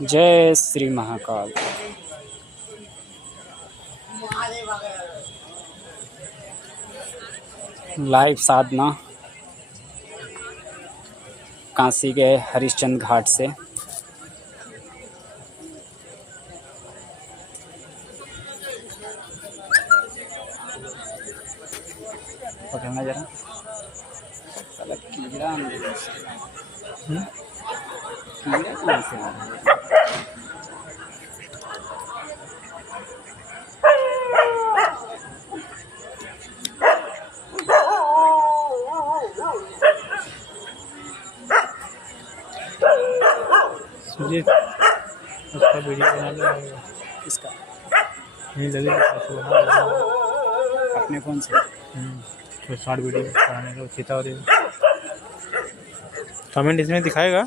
जय श्री महाकाल। लाइव साधना काशी के हरिश्चंद्र घाट से। पकड़ना जरा, साला कीड़ा अंदर से। कीड़ा कहाँ से आ रहा है? सुजीत उसका वीडियो बना लो। किसका? नहीं लगे अपने फोन से तो शॉर्ट वीडियो बनाने का चिता हो रही। कमेंट इसमें दिखाएगा।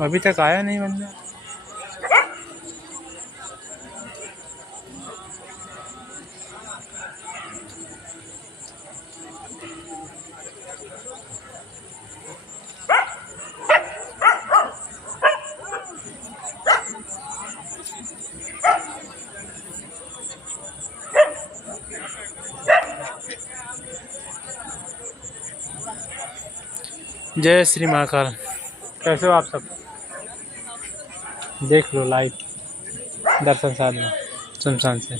अभी तक आया नहीं बंदा। जय श्री महाकाल। कैसे हो आप सब? देख लो लाइव दर्शन साधना शमशान से।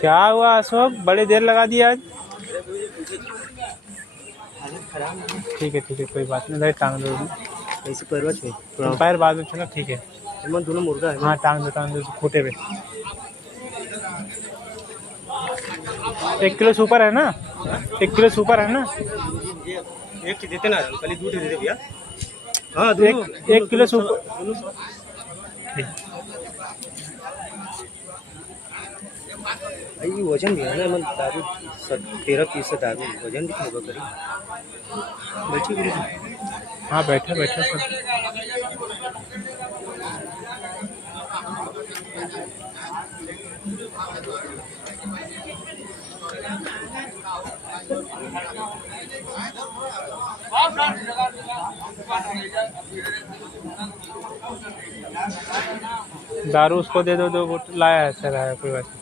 क्या हुआ अशोक, बड़े देर लगा दिया आज? ठीक है कोई बात नहीं। टांग दो कैसे पैरवा छे? पैर बाद में छूना। ठीक है मन दोनों मुर्गा है। हाँ टांग दो खूटे पे। 1 किलो सुपर है ना? 1 किलो सुपर है ना? एक देते ना, खाली 2 दे दे भैया। हाँ, 1 किलो सुपर। भाई वजन भी है ना, मन दारू 13-30 दारू वजन भी होगा करी। बैठी गुरु जी। हाँ बैठा सब। दारू उसको दे दो, 2 बोतल लाया है। अच्छा रहा, कोई बात नहीं।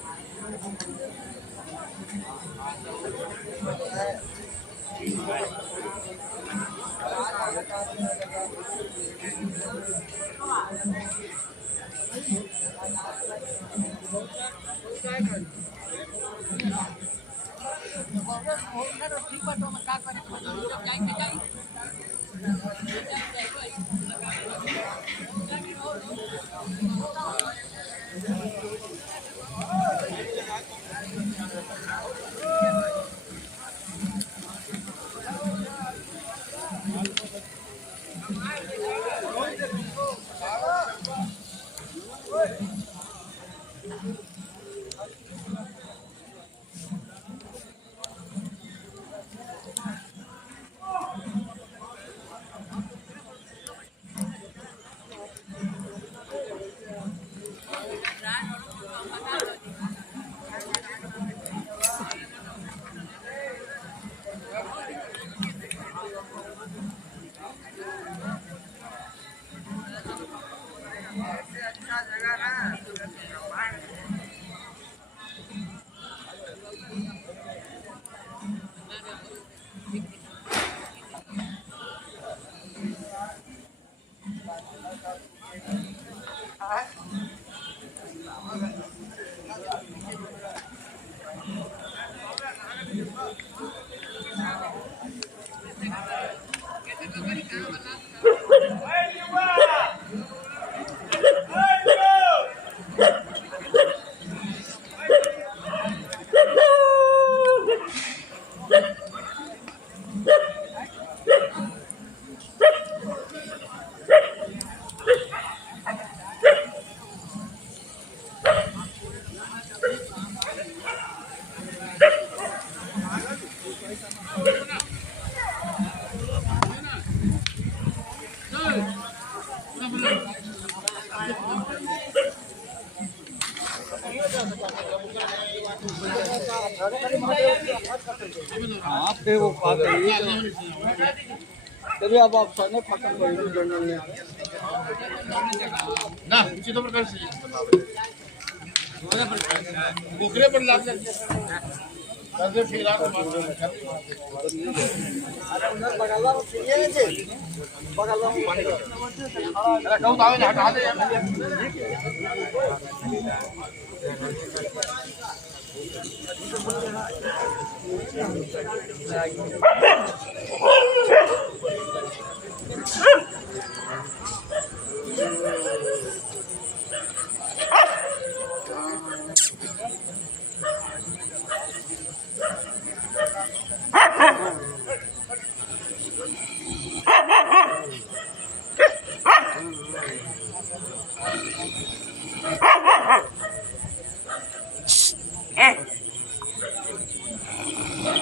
आपके वो बात है तभी आप सामने फसल ना उसी तो प्रकार से बुकरे पर लाग जाते हैं फिर आप बगलवा ये जे बगलवा पानी अरे कहूं दावे हटा दे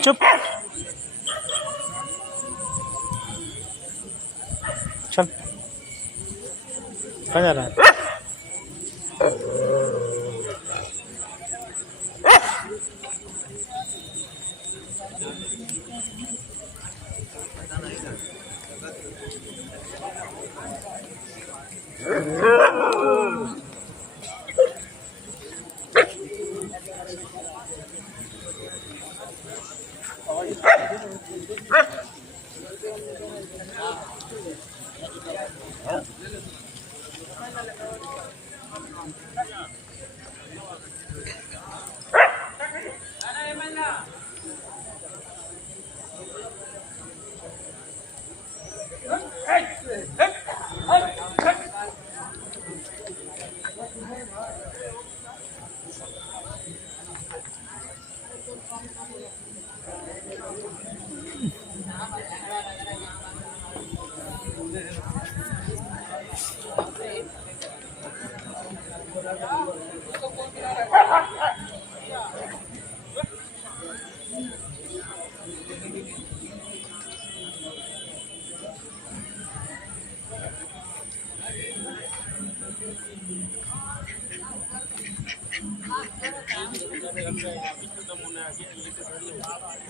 चुप चल कहाँ जा रहा है?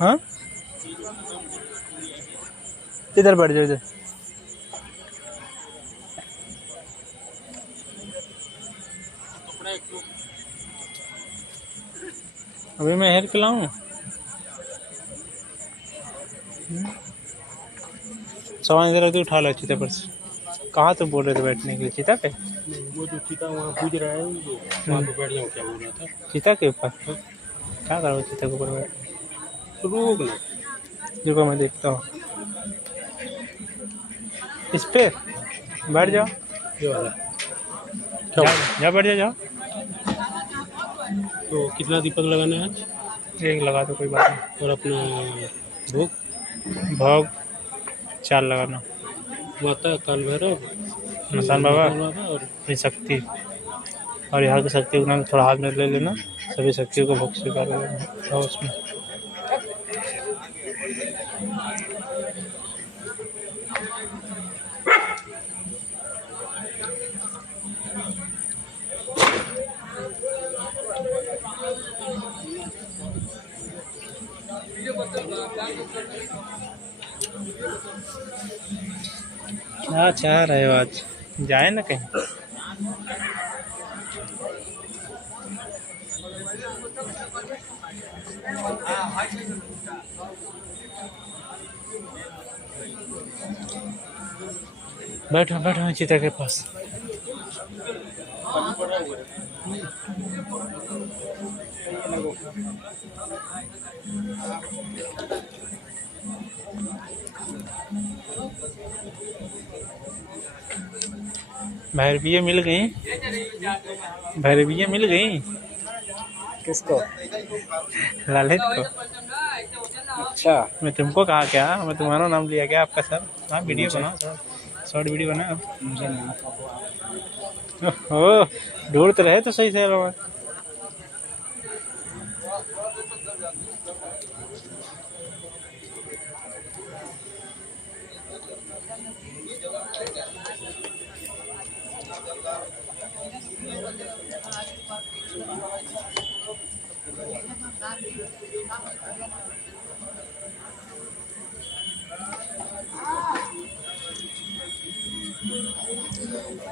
हाँ इधर बैठ जाओ इधर। अभी मैं हेयर खिलाऊं। सामान इधर रख उठा लो चीता पर से। कहाँ तो बोल रहे थे बैठने के लिए? चीता पे? वो जो चीता वहाँ पूज रहा है वहाँ पे बैठ जाओ क्या बोल रहा था चीता के ऊपर क्या करो? चीता के ऊपर बैठ तो रोक ना देखो मैं देखता हूँ। इस पे बैठ जाओ। ये वाला जा बैठ जाओ। तो कितना दीपक लगाना है एक लगा दो कोई बात नहीं। और अपना भोग भोग 4 लगाना। माता काल भैरव मसान बाबा और अपनी शक्ति और यहाँ की शक्ति को थोड़ा हाथ में ले लेना। सभी शक्तियों को भोग स्वीकार कर लेना। और उसमें क्या चाह रहे हो आज? जाए ना कहीं? बैठो बैठो चीता के पास। भैरविया मिल गई? भैरविया मिल गई? किसको? ललित को। अच्छा मैं तुमको कहा क्या? मैं तुम्हारा नाम लिया क्या आपका सर? हाँ वीडियो बनाओ सर, शॉर्ट वीडियो बनाओ। ओह ढूंढ तो रहे तो सही से लोग।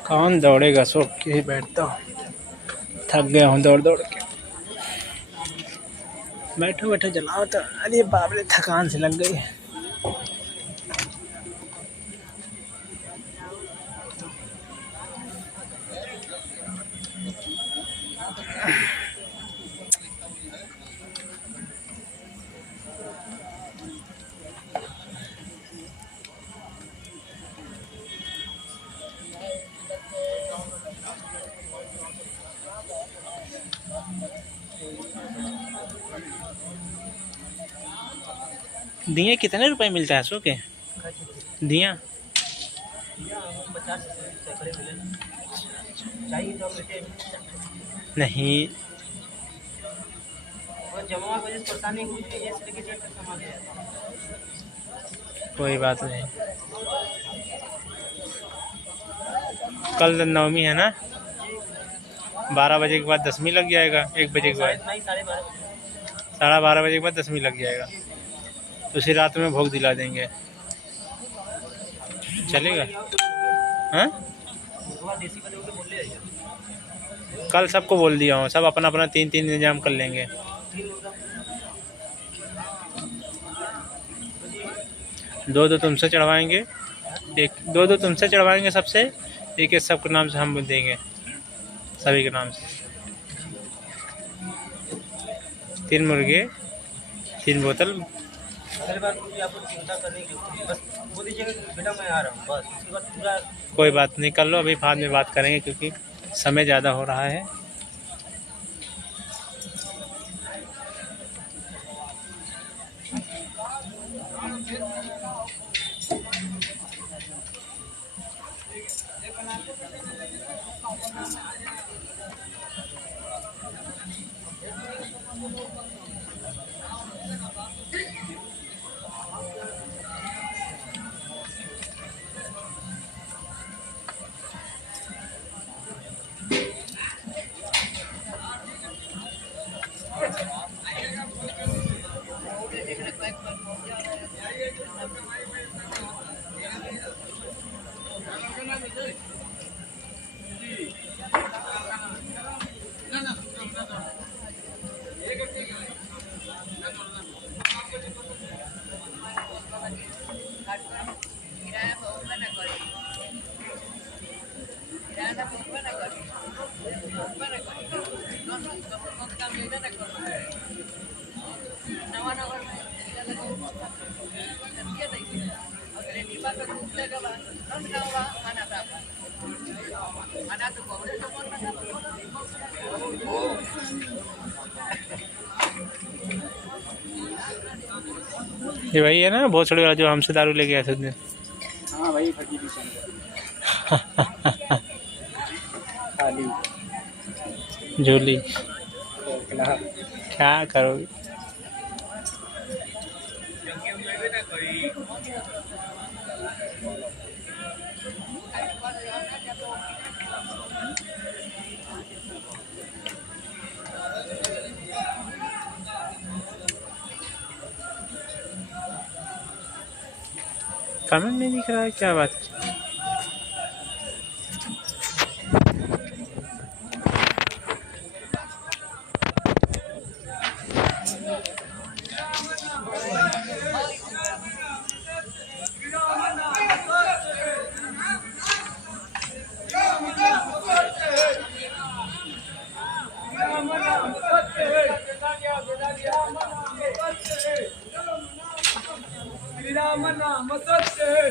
कौन दौड़ेगा, सो के ही बैठता हूँ, थक गया हूँ दौड़ दौड़ के। बैठो बैठो जलाओ तो, अरे बाप रे थकान से लग गई। दिए कितने रुपए मिलता है सो के दिया? नहीं कोई बात नहीं। कल नवमी है ना, 12 बजे के बाद 10वीं लग जाएगा, 1 बजे के बाद 12:30 बजे के बाद 10वीं लग जाएगा। उसी रात में भोग दिला देंगे, चलेगा? हाँ कल सबको बोल दिया हूँ, सब अपना अपना 3-3 इंतजाम कर लेंगे। दो तुमसे चढ़वाएंगे, दो तुमसे चढ़वाएंगे सबसे, एक सबके नाम से हम देंगे, सभी के नाम से। 3 मुर्गे 3 बोतल। कोई बात नहीं, कर लो, अभी बाद में बात करेंगे क्योंकि समय ज़्यादा हो रहा है। ये वही है ना भोसड़ी वाला जो हमसे दारू लेके आया था उसने? हाँ भाई फकीरी खाली झोली क्या करोगे? कमेंट नहीं दिख रहा है, क्या बात है? श्रीराम नाम सत्य है,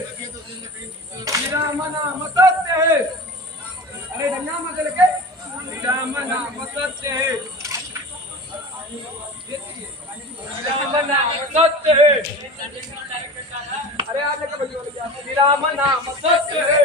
श्रीराम नाम सत्य है। अरे धन्ना मत लेके, श्रीराम नाम सत्य है, श्रीराम नाम सत्य है। अरे आप लेके बोलिए, श्रीराम नाम सत्य है।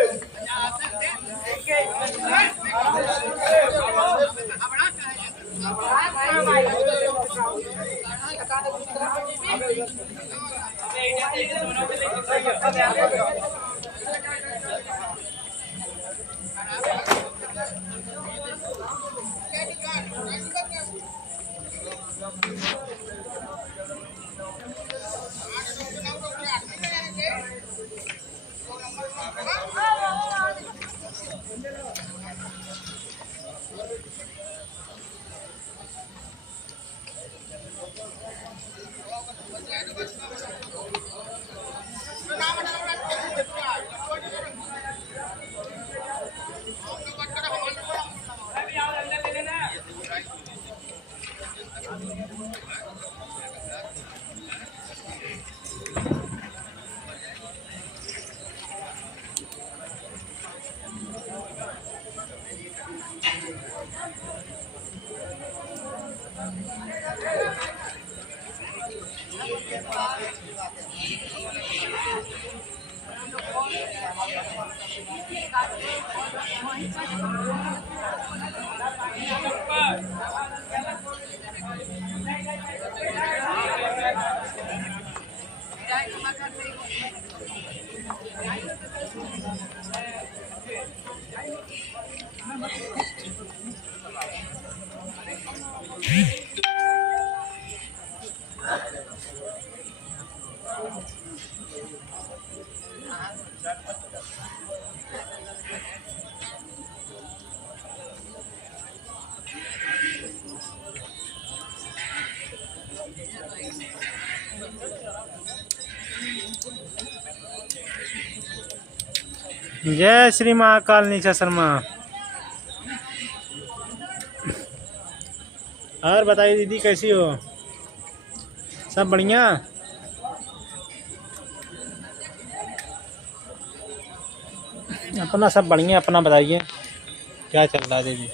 जय श्री महाकाल निशा शर्मा। और बताइए दीदी कैसी हो? सब बढ़िया? अपना सब बढ़िया, अपना बताइए क्या चल रहा है दीदी?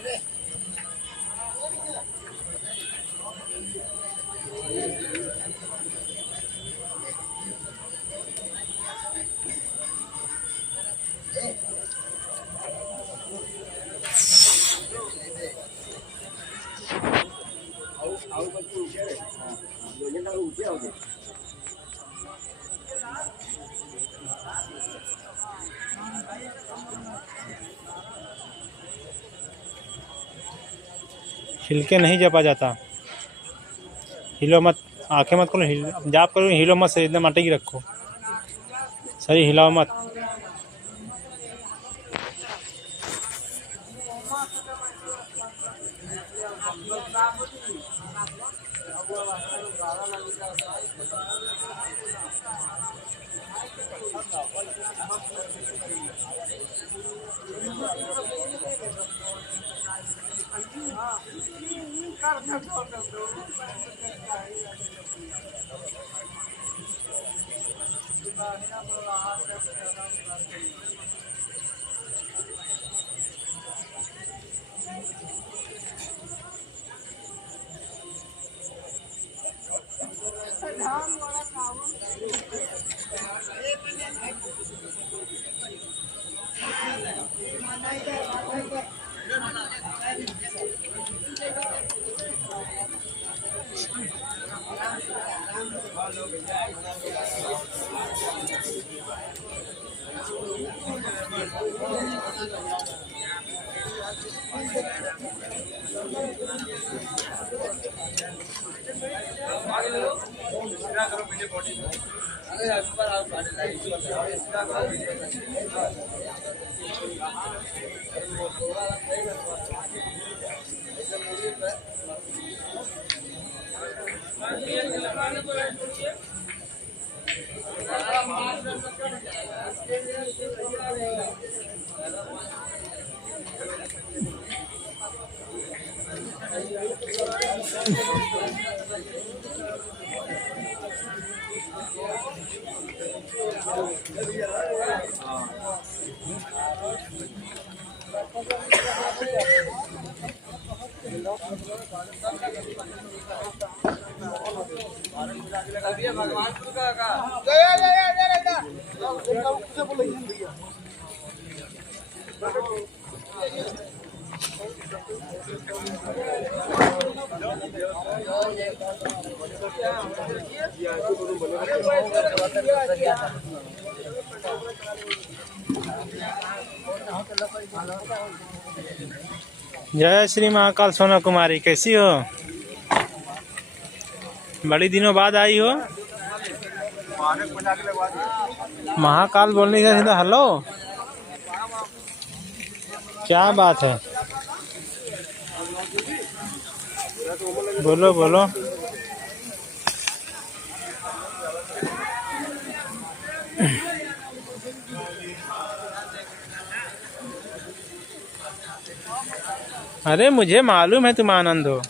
छिलके नहीं जपा जाता। हिलो मत, आंखें मत खोलो, जाप करो, हिलो मत, से एकदम अटकी रखो, सही हिलाओ मत। जय श्री महाकाल सोना कुमारी, कैसी हो? बड़ी दिनों बाद आई हो। महाकाल बोलने का सीधा हेलो, क्या बात है? बोलो बोलो। अरे मुझे मालूम है तुम आनंद हो।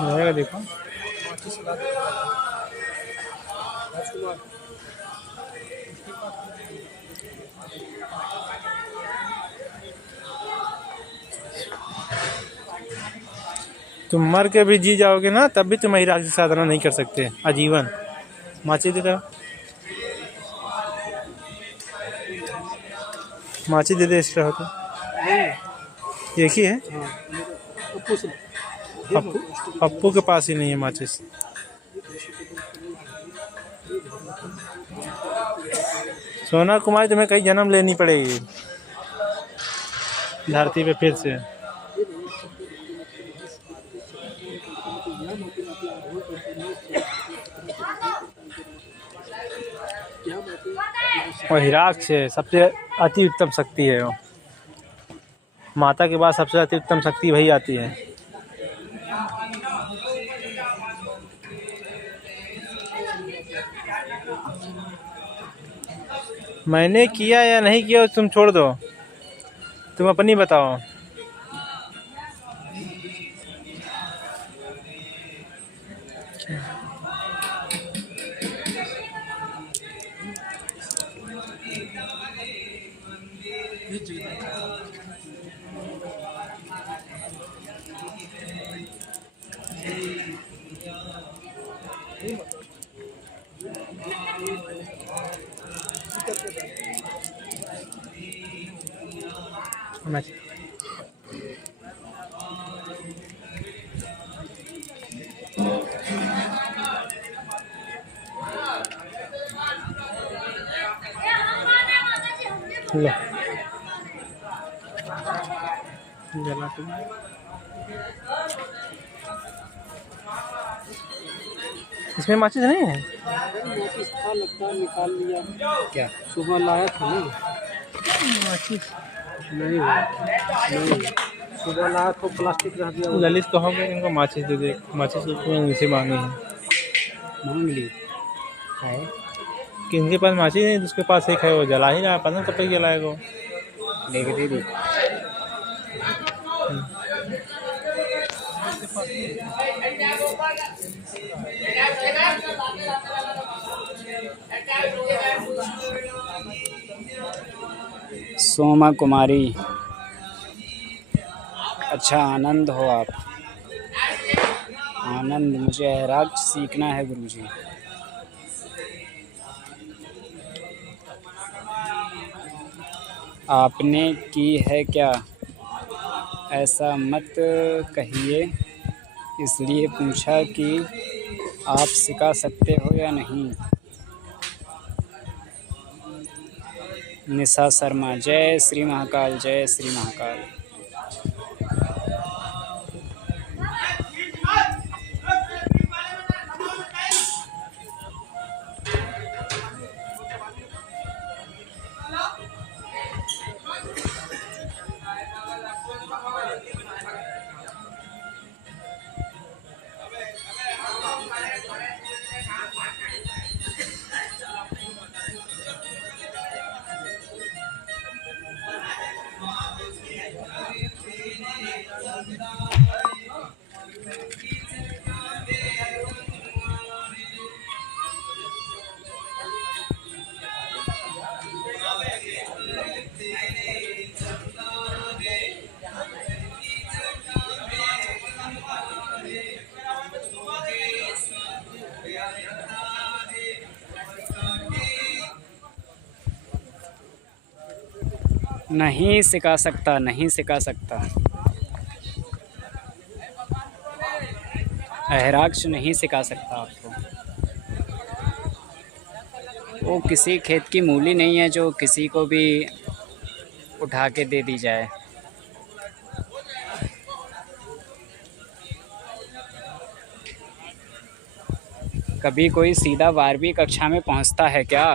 रहेगा देखो। तुम मर के भी जी जाओगे ना तब भी तुम अहिराज की साधना नहीं कर सकते आजीवन। माची दे दो, माची दे दे। इसका होता एक ही है। पप्पू के पास ही नहीं है माचिस। सोना कुमारी तुम्हें कई जन्म लेनी पड़ेगी धरती पे फिर से। और हिराक्ष है सबसे अति उत्तम शक्ति है वो। माता के बाद सबसे अति उत्तम शक्ति वही आती है। मैंने किया या नहीं किया तुम छोड़ दो, तुम अपनी बताओ। लो जला के इसमें माचिस नहीं है। माचिस था लगता है, निकाल लिया क्या? सुबह लाया था ना माचिस। नहीं सुबह लाया तो प्लास्टिक रह गया। ललित कहोगे इनको माचिस दे दे। माचिस इनसे मांगी है, मांग ली है कि इनके पास माचिस नहीं, उसके पास एक है वो जला ही रहा है। पता कब तक जलाएगा वो। लेके दे दो। सोमा कुमारी, अच्छा आनंद हो आप। आनंद, मुझे अहिराज सीखना है गुरुजी। आपने की है क्या? ऐसा मत कहिए, इसलिए पूछा कि आप सिखा सकते हो या नहीं। निशा शर्मा, जय श्री महाकाल, जय श्री महाकाल। नहीं सिखा सकता, नहीं सिखा सकता। अहिराक्ष नहीं सिखा सकता आपको। वो किसी खेत की मूली नहीं है जो किसी को भी उठा के दे दी जाए। कभी कोई सीधा 12वीं कक्षा में पहुंचता है क्या?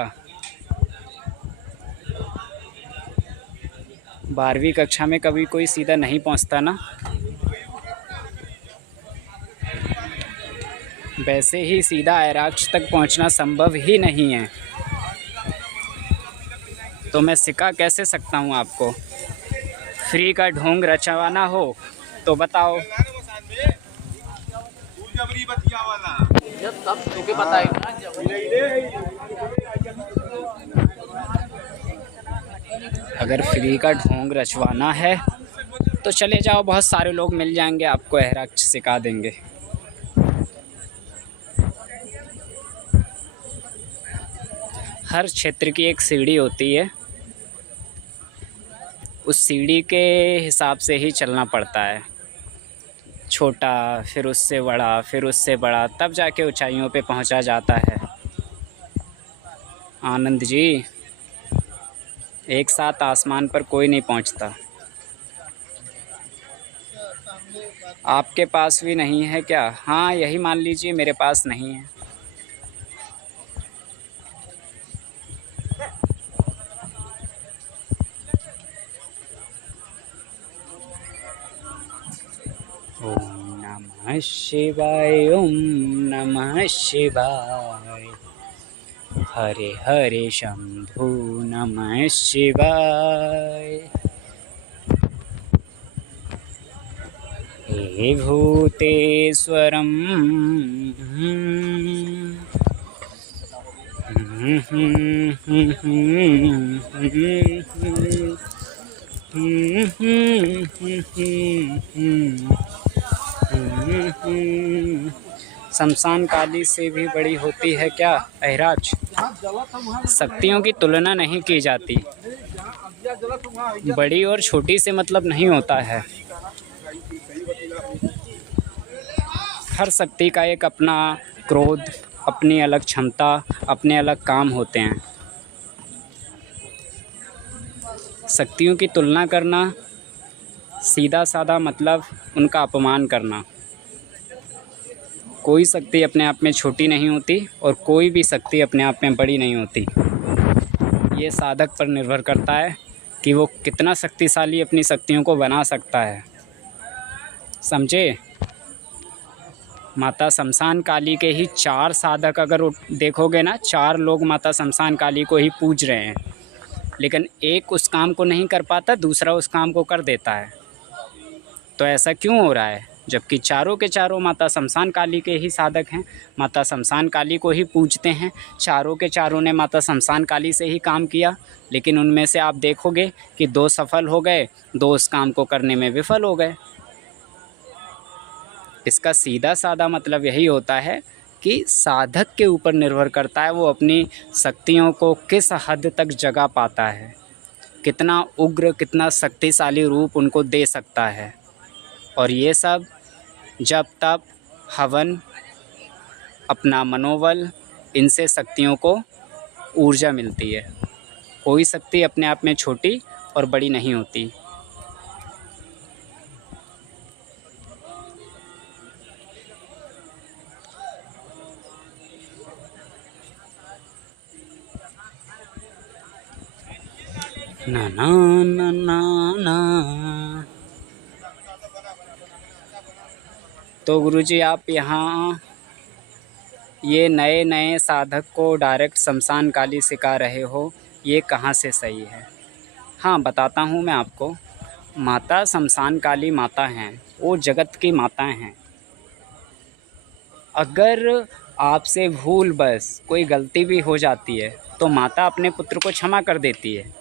12वीं कक्षा में कभी कोई सीधा नहीं पहुंचता ना। वैसे ही सीधा ऐराक्ष तक पहुंचना संभव ही नहीं है, तो मैं सिखा कैसे सकता हूं आपको। फ्री का ढोंग रचवाना हो तो बताओ। अगर फ्री का ढोंग रचवाना है तो चले जाओ, बहुत सारे लोग मिल जाएंगे, आपको ऐराक्ष सिखा देंगे। हर क्षेत्र की एक सीढ़ी होती है, उस सीढ़ी के हिसाब से ही चलना पड़ता है। छोटा, फिर उससे बड़ा, फिर उससे बड़ा, तब जाके ऊंचाइयों पे पहुंचा जाता है। आनंद जी, एक साथ आसमान पर कोई नहीं पहुंचता। आपके पास भी नहीं है क्या? हाँ, यही मान लीजिए मेरे पास नहीं है। ओम नमः शिवाय, ओम नमः शिवाय, हरे हरे शंभु नमः शिवाय। हे भूतेश्वरम शमशान काली से भी बड़ी होती है क्या ऐराक्ष? शक्तियों की तुलना नहीं की जाती। बड़ी और छोटी से मतलब नहीं होता है। हर शक्ति का एक अपना क्रोध, अपनी अलग क्षमता, अपने अलग काम होते हैं। शक्तियों की तुलना करना सीधा साधा मतलब उनका अपमान करना। कोई शक्ति अपने आप में छोटी नहीं होती और कोई भी शक्ति अपने आप में बड़ी नहीं होती। ये साधक पर निर्भर करता है कि वो कितना शक्तिशाली अपनी शक्तियों को बना सकता है। समझे? माता शमशान काली के ही 4 साधक अगर देखोगे ना, 4 लोग माता शमशान काली को ही पूज रहे हैं, लेकिन एक उस काम को नहीं कर पाता, दूसरा उस काम को कर देता है। तो ऐसा क्यों हो रहा है? जबकि चारों के चारों माता शमशान काली के ही साधक हैं, माता शमशान काली को ही पूजते हैं, चारों के चारों ने माता शमशान काली से ही काम किया, लेकिन उनमें से आप देखोगे कि 2 सफल हो गए, 2 उस काम को करने में विफल हो गए। इसका सीधा साधा मतलब यही होता है कि साधक के ऊपर निर्भर करता है वो अपनी शक्तियों को किस हद तक जगा पाता है, कितना उग्र, कितना शक्तिशाली रूप उनको दे सकता है। और ये सब जब तप, हवन, अपना मनोबल, इनसे शक्तियों को ऊर्जा मिलती है। कोई शक्ति अपने आप में छोटी और बड़ी नहीं होती। ना ना ना ना ना। तो गुरुजी, आप यहाँ ये नए नए साधक को डायरेक्ट शमशान काली सिखा रहे हो, ये कहाँ से सही है? हाँ, बताता हूँ मैं आपको। माता शमशान काली माता हैं, वो जगत की माता हैं। अगर आपसे भूल बस कोई गलती भी हो जाती है तो माता अपने पुत्र को क्षमा कर देती है।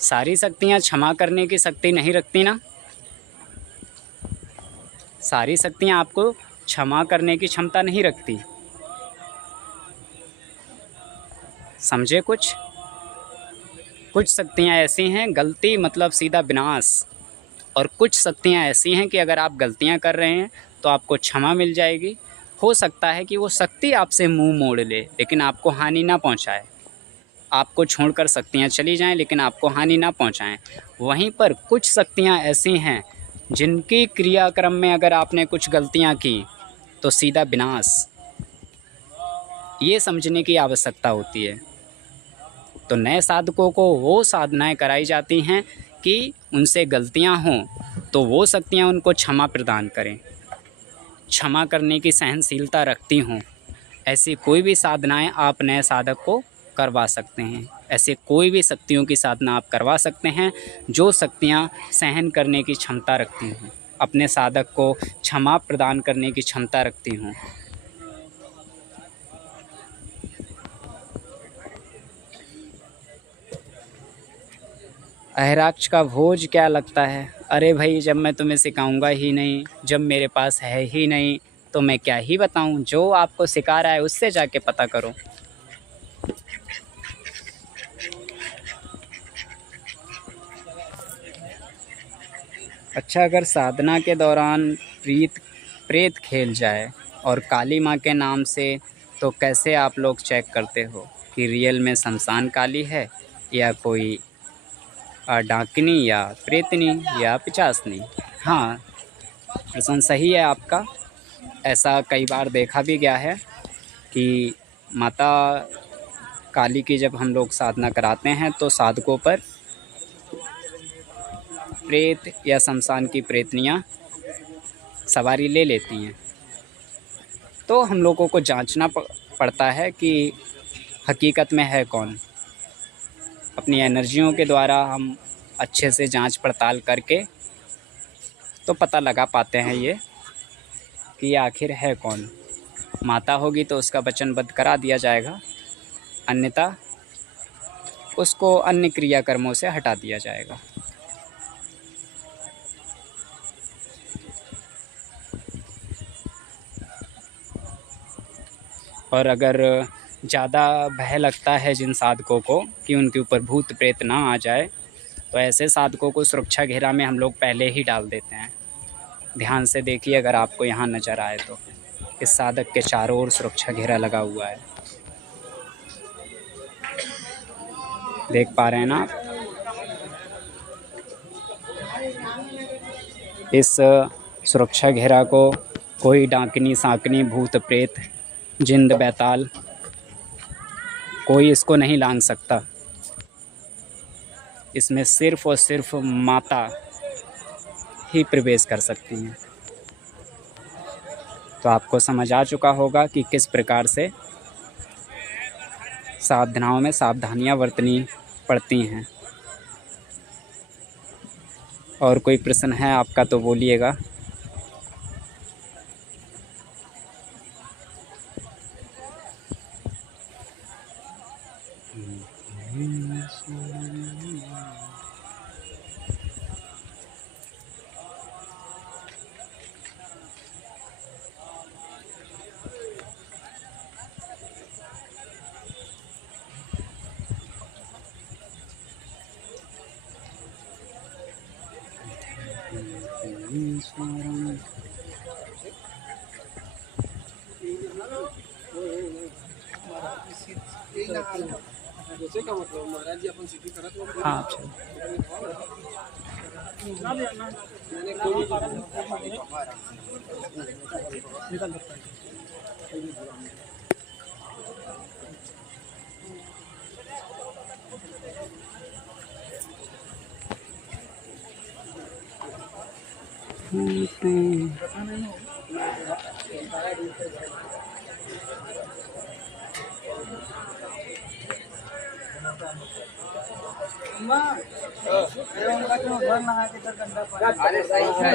सारी शक्तियाँ क्षमा करने की शक्ति नहीं रखती ना। सारी शक्तियाँ आपको क्षमा करने की क्षमता नहीं रखती। समझे? कुछ शक्तियाँ ऐसी हैं, गलती मतलब सीधा विनाश, और कुछ शक्तियाँ ऐसी हैं कि अगर आप गलतियाँ कर रहे हैं तो आपको क्षमा मिल जाएगी। हो सकता है कि वो शक्ति आपसे मुंह मोड़ ले लेकिन आपको हानि ना पहुंचाए। आपको छोड़कर शक्तियाँ चली जाएं लेकिन आपको हानि ना पहुंचाएं। वहीं पर कुछ शक्तियाँ ऐसी हैं जिनकी क्रियाक्रम में अगर आपने कुछ गलतियाँ की तो सीधा विनाश। ये समझने की आवश्यकता होती है। तो नए साधकों को वो साधनाएं कराई जाती हैं कि उनसे गलतियां हों तो वो शक्तियां उनको क्षमा प्रदान करें, क्षमा करने की सहनशीलता रखती हों। ऐसी कोई भी साधनाएं आप नए साधक को करवा सकते हैं। ऐसे कोई भी शक्तियों की साधना आप करवा सकते हैं जो शक्तियां सहन करने की क्षमता रखती हों, अपने साधक को क्षमा प्रदान करने की क्षमता रखती हों। अहिराक्ष का भोज क्या लगता है? अरे भाई, जब मैं तुम्हें सिखाऊंगा ही नहीं, जब मेरे पास है ही नहीं, तो मैं क्या ही बताऊं। जो आपको सिखा रहा है उससे जाके पता करो। अच्छा, अगर साधना के दौरान प्रेत खेल जाए और काली माँ के नाम से, तो कैसे आप लोग चेक करते हो कि रियल में शमशान काली है या कोई डाकिनी या प्रेतनी या पिचासनी? हाँ, प्रश्न सही है आपका। ऐसा कई बार देखा भी गया है कि माता काली की जब हम लोग साधना कराते हैं तो साधकों पर प्रेत या शमशान की प्रेतनियाँ सवारी ले लेती हैं। तो हम लोगों को जांचना पड़ता है कि हकीकत में है कौन। अपनी एनर्जियों के द्वारा हम अच्छे से जांच पड़ताल करके तो पता लगा पाते हैं ये कि आखिर है कौन। माता होगी तो उसका वचनबद्ध करा दिया जाएगा, अन्यथा उसको अन्य क्रियाकर्मों से हटा दिया जाएगा। और अगर ज़्यादा भय लगता है जिन साधकों को कि उनके ऊपर भूत प्रेत ना आ जाए, तो ऐसे साधकों को सुरक्षा घेरा में हम लोग पहले ही डाल देते हैं। ध्यान से देखिए, अगर आपको यहाँ नज़र आए तो इस साधक के चारों ओर सुरक्षा घेरा लगा हुआ है। देख पा रहे हैं ना आप? इस सुरक्षा घेरा को कोई डाकिनी, सांकनी, भूत प्रेत, जिंद, बैताल कोई इसको नहीं लांघ सकता। इसमें सिर्फ़ और सिर्फ माता ही प्रवेश कर सकती हैं। तो आपको समझ आ चुका होगा कि किस प्रकार से साधनाओं में सावधानियां बरतनी पड़ती हैं। और कोई प्रश्न है आपका तो बोलिएगा। हाँ, अरे सही है।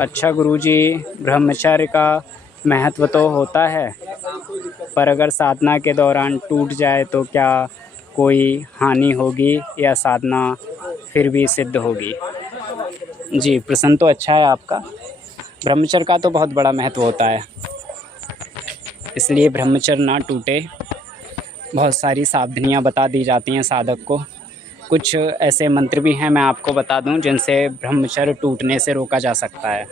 अच्छा गुरुजी, ब्रह्मचर्य का महत्व तो होता है, पर अगर साधना के दौरान टूट जाए तो क्या कोई हानि होगी या साधना फिर भी सिद्ध होगी? जी, प्रश्न तो अच्छा है आपका। ब्रह्मचर्य का तो बहुत बड़ा महत्व होता है, इसलिए ब्रह्मचर्य ना टूटे बहुत सारी सावधानियां बता दी जाती हैं साधक को। कुछ ऐसे मंत्र भी हैं, मैं आपको बता दूं, जिनसे ब्रह्मचर्य टूटने से रोका जा सकता है।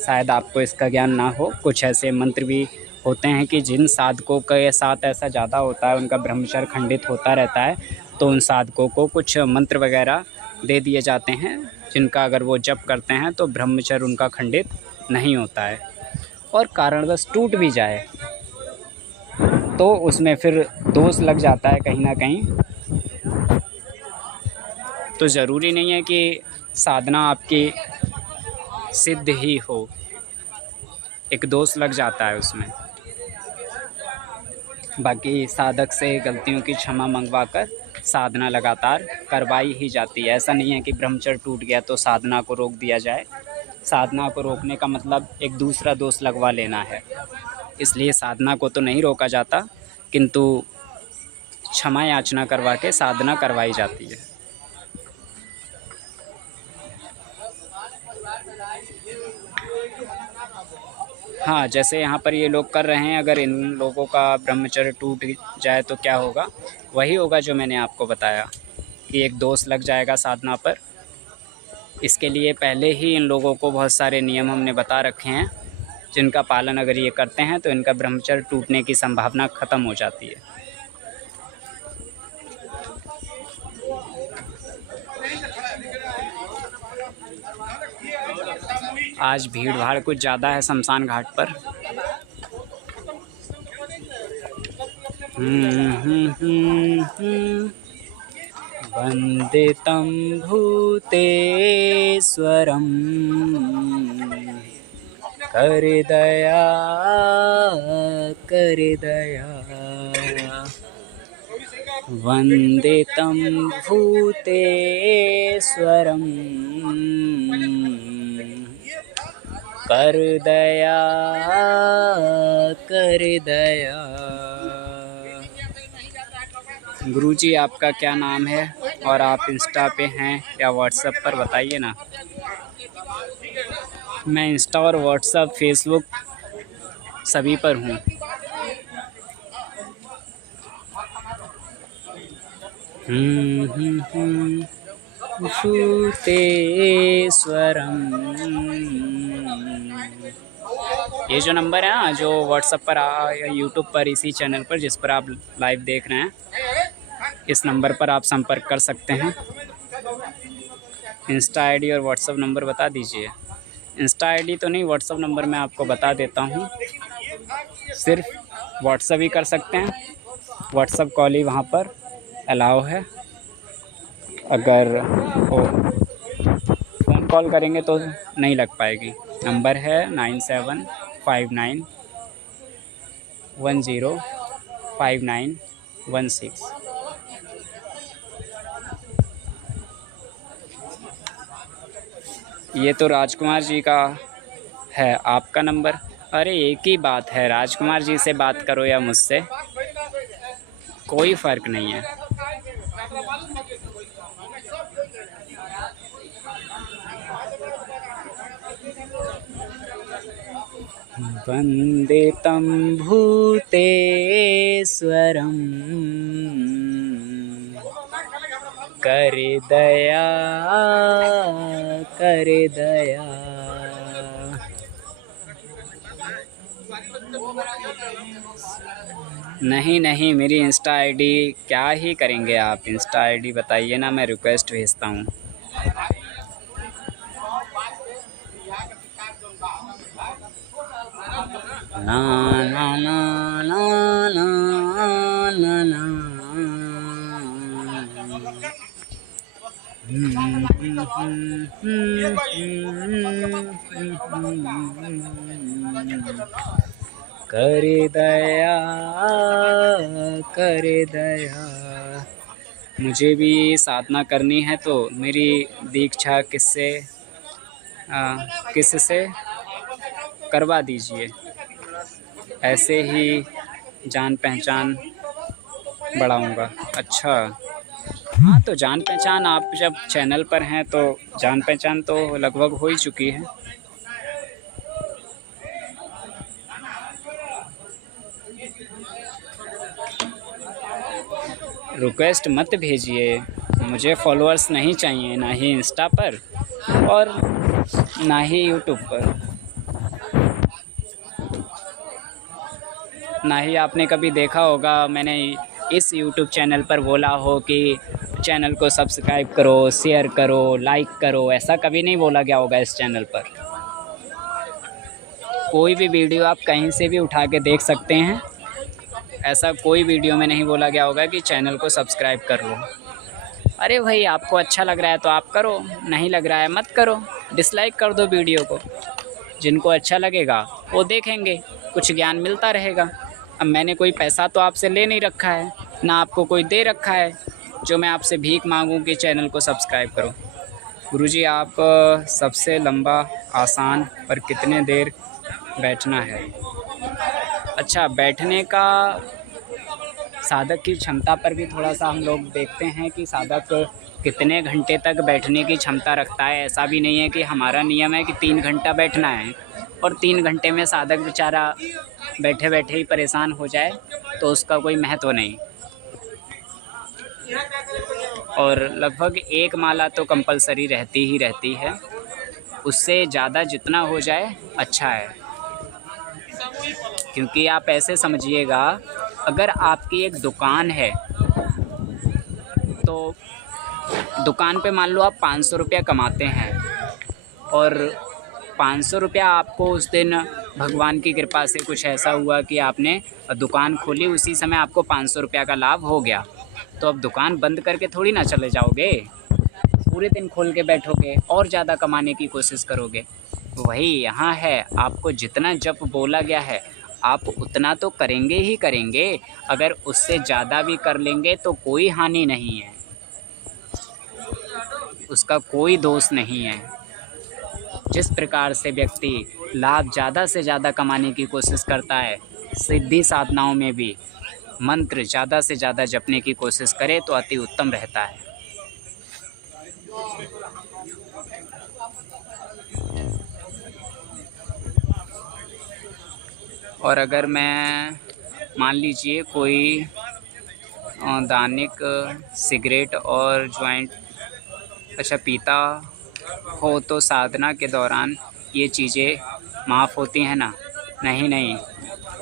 शायद आपको इसका ज्ञान ना हो। कुछ ऐसे मंत्र भी होते हैं कि जिन साधकों के साथ ऐसा ज़्यादा होता है, उनका ब्रह्मचर्य खंडित होता रहता है, तो उन साधकों को कुछ मंत्र वगैरह दे दिए जाते हैं, जिनका अगर वो जप करते हैं तो ब्रह्मचर्य उनका खंडित नहीं होता है। और कारणवश टूट भी जाए तो उसमें फिर दोष लग जाता है कहीं ना कहीं। तो ज़रूरी नहीं है कि साधना आपकी सिद्ध ही हो, एक दोष लग जाता है उसमें। बाकी साधक से गलतियों की क्षमा मंगवा कर साधना लगातार करवाई ही जाती है। ऐसा नहीं है कि ब्रह्मचर्य टूट गया तो साधना को रोक दिया जाए। साधना को रोकने का मतलब एक दूसरा दोष लगवा लेना है, इसलिए साधना को तो नहीं रोका जाता, किंतु क्षमा याचना करवा के साधना करवाई जाती है। हाँ, जैसे यहाँ पर ये लोग कर रहे हैं, अगर इन लोगों का ब्रह्मचर्य टूट जाए तो क्या होगा? वही होगा जो मैंने आपको बताया कि एक दोष लग जाएगा साधना पर। इसके लिए पहले ही इन लोगों को बहुत सारे नियम हमने बता रखे हैं, जिनका पालन अगर ये करते हैं तो इनका ब्रह्मचर्य टूटने की संभावना ख़त्म हो जाती है। आज भीड़ भाड़ कुछ ज़्यादा है शमशान घाट पर। वंदे तं भूतेश्वरं कर दया कर दया। वंदे तं भूतेश्वरं कर दया कर दया। गुरुजी, आपका क्या नाम है और आप इंस्टा पे हैं या व्हाट्सएप पर बताइए ना। मैं इंस्टा और व्हाट्सएप, फेसबुक सभी पर हूँ। भूतेश्वरम। ये जो नंबर है ना, जो व्हाट्सएप पर या यूट्यूब पर, इसी चैनल पर जिस पर आप लाइव देख रहे हैं, इस नंबर पर आप संपर्क कर सकते हैं। इंस्टा आईडी और व्हाट्सएप नंबर बता दीजिए। इंस्टा आईडी तो नहीं, व्हाट्सएप नंबर मैं आपको बता देता हूँ। सिर्फ व्हाट्सएप ही कर सकते हैं, व्हाट्सएप कॉल ही वहाँ पर अलाउ है। अगर फ़ोन कॉल करेंगे तो नहीं लग पाएगी। नंबर है 9759105916। ये तो राजकुमार जी का है, आपका नंबर? अरे एक ही बात है, राजकुमार जी से बात करो या मुझसे, कोई फ़र्क नहीं है। वंदे तं भूतेश्वरं कर दया कर दया। नहीं, मेरी इंस्टा आईडी क्या ही करेंगे आप? इंस्टा आईडी बताइए ना, मैं रिक्वेस्ट भेजता हूँ। ना ना ना ना ना ना ना। कर दया कर दया। मुझे भी साधना करनी है, तो मेरी दीक्षा किससे करवा दीजिए। ऐसे ही जान पहचान बढ़ाऊंगा। अच्छा, हाँ, तो जान पहचान आप जब चैनल पर हैं तो जान पहचान तो लगभग हो ही चुकी है। रिक्वेस्ट मत भेजिए, मुझे फॉलोअर्स नहीं चाहिए, ना ही इंस्टा पर और ना ही यूट्यूब पर। ना ही आपने कभी देखा होगा मैंने इस YouTube चैनल पर बोला हो कि चैनल को सब्सक्राइब करो, शेयर करो, लाइक करो। ऐसा कभी नहीं बोला गया होगा इस चैनल पर। कोई भी वीडियो आप कहीं से भी उठा के देख सकते हैं। ऐसा कोई वीडियो में नहीं बोला गया होगा कि चैनल को सब्सक्राइब कर लो। अरे भाई, आपको अच्छा लग रहा है तो आप करो, नहीं लग रहा है मत करो, डिसलाइक कर दो वीडियो को। जिनको अच्छा लगेगा वो देखेंगे, कुछ ज्ञान मिलता रहेगा। अब मैंने कोई पैसा तो आपसे ले नहीं रखा है, ना आपको कोई दे रखा है जो मैं आपसे भीख मांगूं कि चैनल को सब्सक्राइब करो। गुरुजी, आप सबसे लंबा आसान पर कितने देर बैठना है? अच्छा, बैठने का साधक की क्षमता पर भी थोड़ा सा हम लोग देखते हैं कि साधक कितने घंटे तक बैठने की क्षमता रखता है। ऐसा भी नहीं है कि हमारा नियम है कि 3 घंटा बैठना है और 3 घंटे में साधक बेचारा बैठे बैठे ही परेशान हो जाए तो उसका कोई महत्व नहीं। और लगभग 1 माला तो कंपलसरी रहती ही रहती है, उससे ज़्यादा जितना हो जाए अच्छा है। क्योंकि आप ऐसे समझिएगा, अगर आपकी एक दुकान है तो दुकान पे मान लो आप 500 रुपया कमाते हैं और 500 रुपया आपको उस दिन भगवान की कृपा से कुछ ऐसा हुआ कि आपने दुकान खोली, उसी समय आपको 500 रुपया का लाभ हो गया। तो अब दुकान बंद करके थोड़ी ना चले जाओगे, पूरे दिन खोल के बैठोगे और ज़्यादा कमाने की कोशिश करोगे। वही यहाँ है, आपको जितना जप बोला गया है आप उतना तो करेंगे ही करेंगे। अगर उससे ज़्यादा भी कर लेंगे तो कोई हानि नहीं है, उसका कोई दोष नहीं है। जिस प्रकार से व्यक्ति लाभ ज़्यादा से ज़्यादा कमाने की कोशिश करता है, सिद्धि साधनाओं में भी मंत्र ज़्यादा से ज़्यादा जपने की कोशिश करे तो अति उत्तम रहता है। और अगर मैं मान लीजिए कोई दैनिक सिगरेट और जॉइंट पीता हो तो साधना के दौरान ये चीज़ें माफ़ होती हैं ना? नहीं नहीं,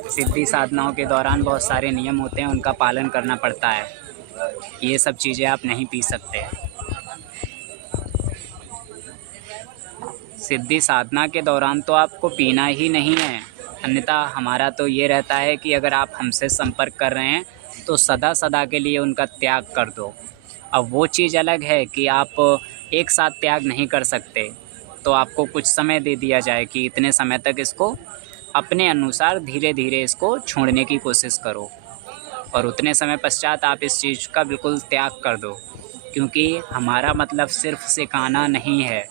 सिद्धि साधनाओं के दौरान बहुत सारे नियम होते हैं, उनका पालन करना पड़ता है। ये सब चीज़ें आप नहीं पी सकते। सिद्धि साधना के दौरान तो आपको पीना ही नहीं है, अन्यथा हमारा तो ये रहता है कि अगर आप हमसे संपर्क कर रहे हैं तो सदा सदा के लिए उनका त्याग कर दो। अब वो चीज़ अलग है कि आप एक साथ त्याग नहीं कर सकते, तो आपको कुछ समय दे दिया जाए कि इतने समय तक इसको अपने अनुसार धीरे धीरे इसको छोड़ने की कोशिश करो, और उतने समय पश्चात आप इस चीज़ का बिल्कुल त्याग कर दो। क्योंकि हमारा मतलब सिर्फ सिखाना नहीं है,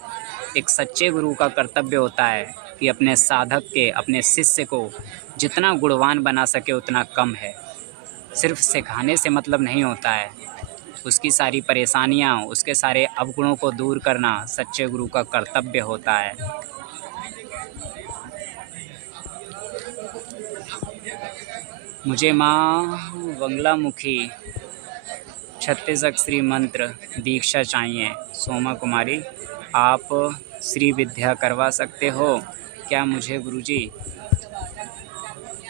एक सच्चे गुरु का कर्तव्य होता है कि अपने साधक के, अपने शिष्य को जितना गुणवान बना सके उतना कम है। सिर्फ सिखाने से मतलब नहीं होता है, उसकी सारी परेशानियाँ, उसके सारे अवगुणों को दूर करना सच्चे गुरु का कर्तव्य होता है। मुझे माँ बंगलामुखी 36 अक्षरी मंत्र दीक्षा चाहिए। सोमा कुमारी, आप श्री विद्या करवा सकते हो क्या मुझे गुरुजी?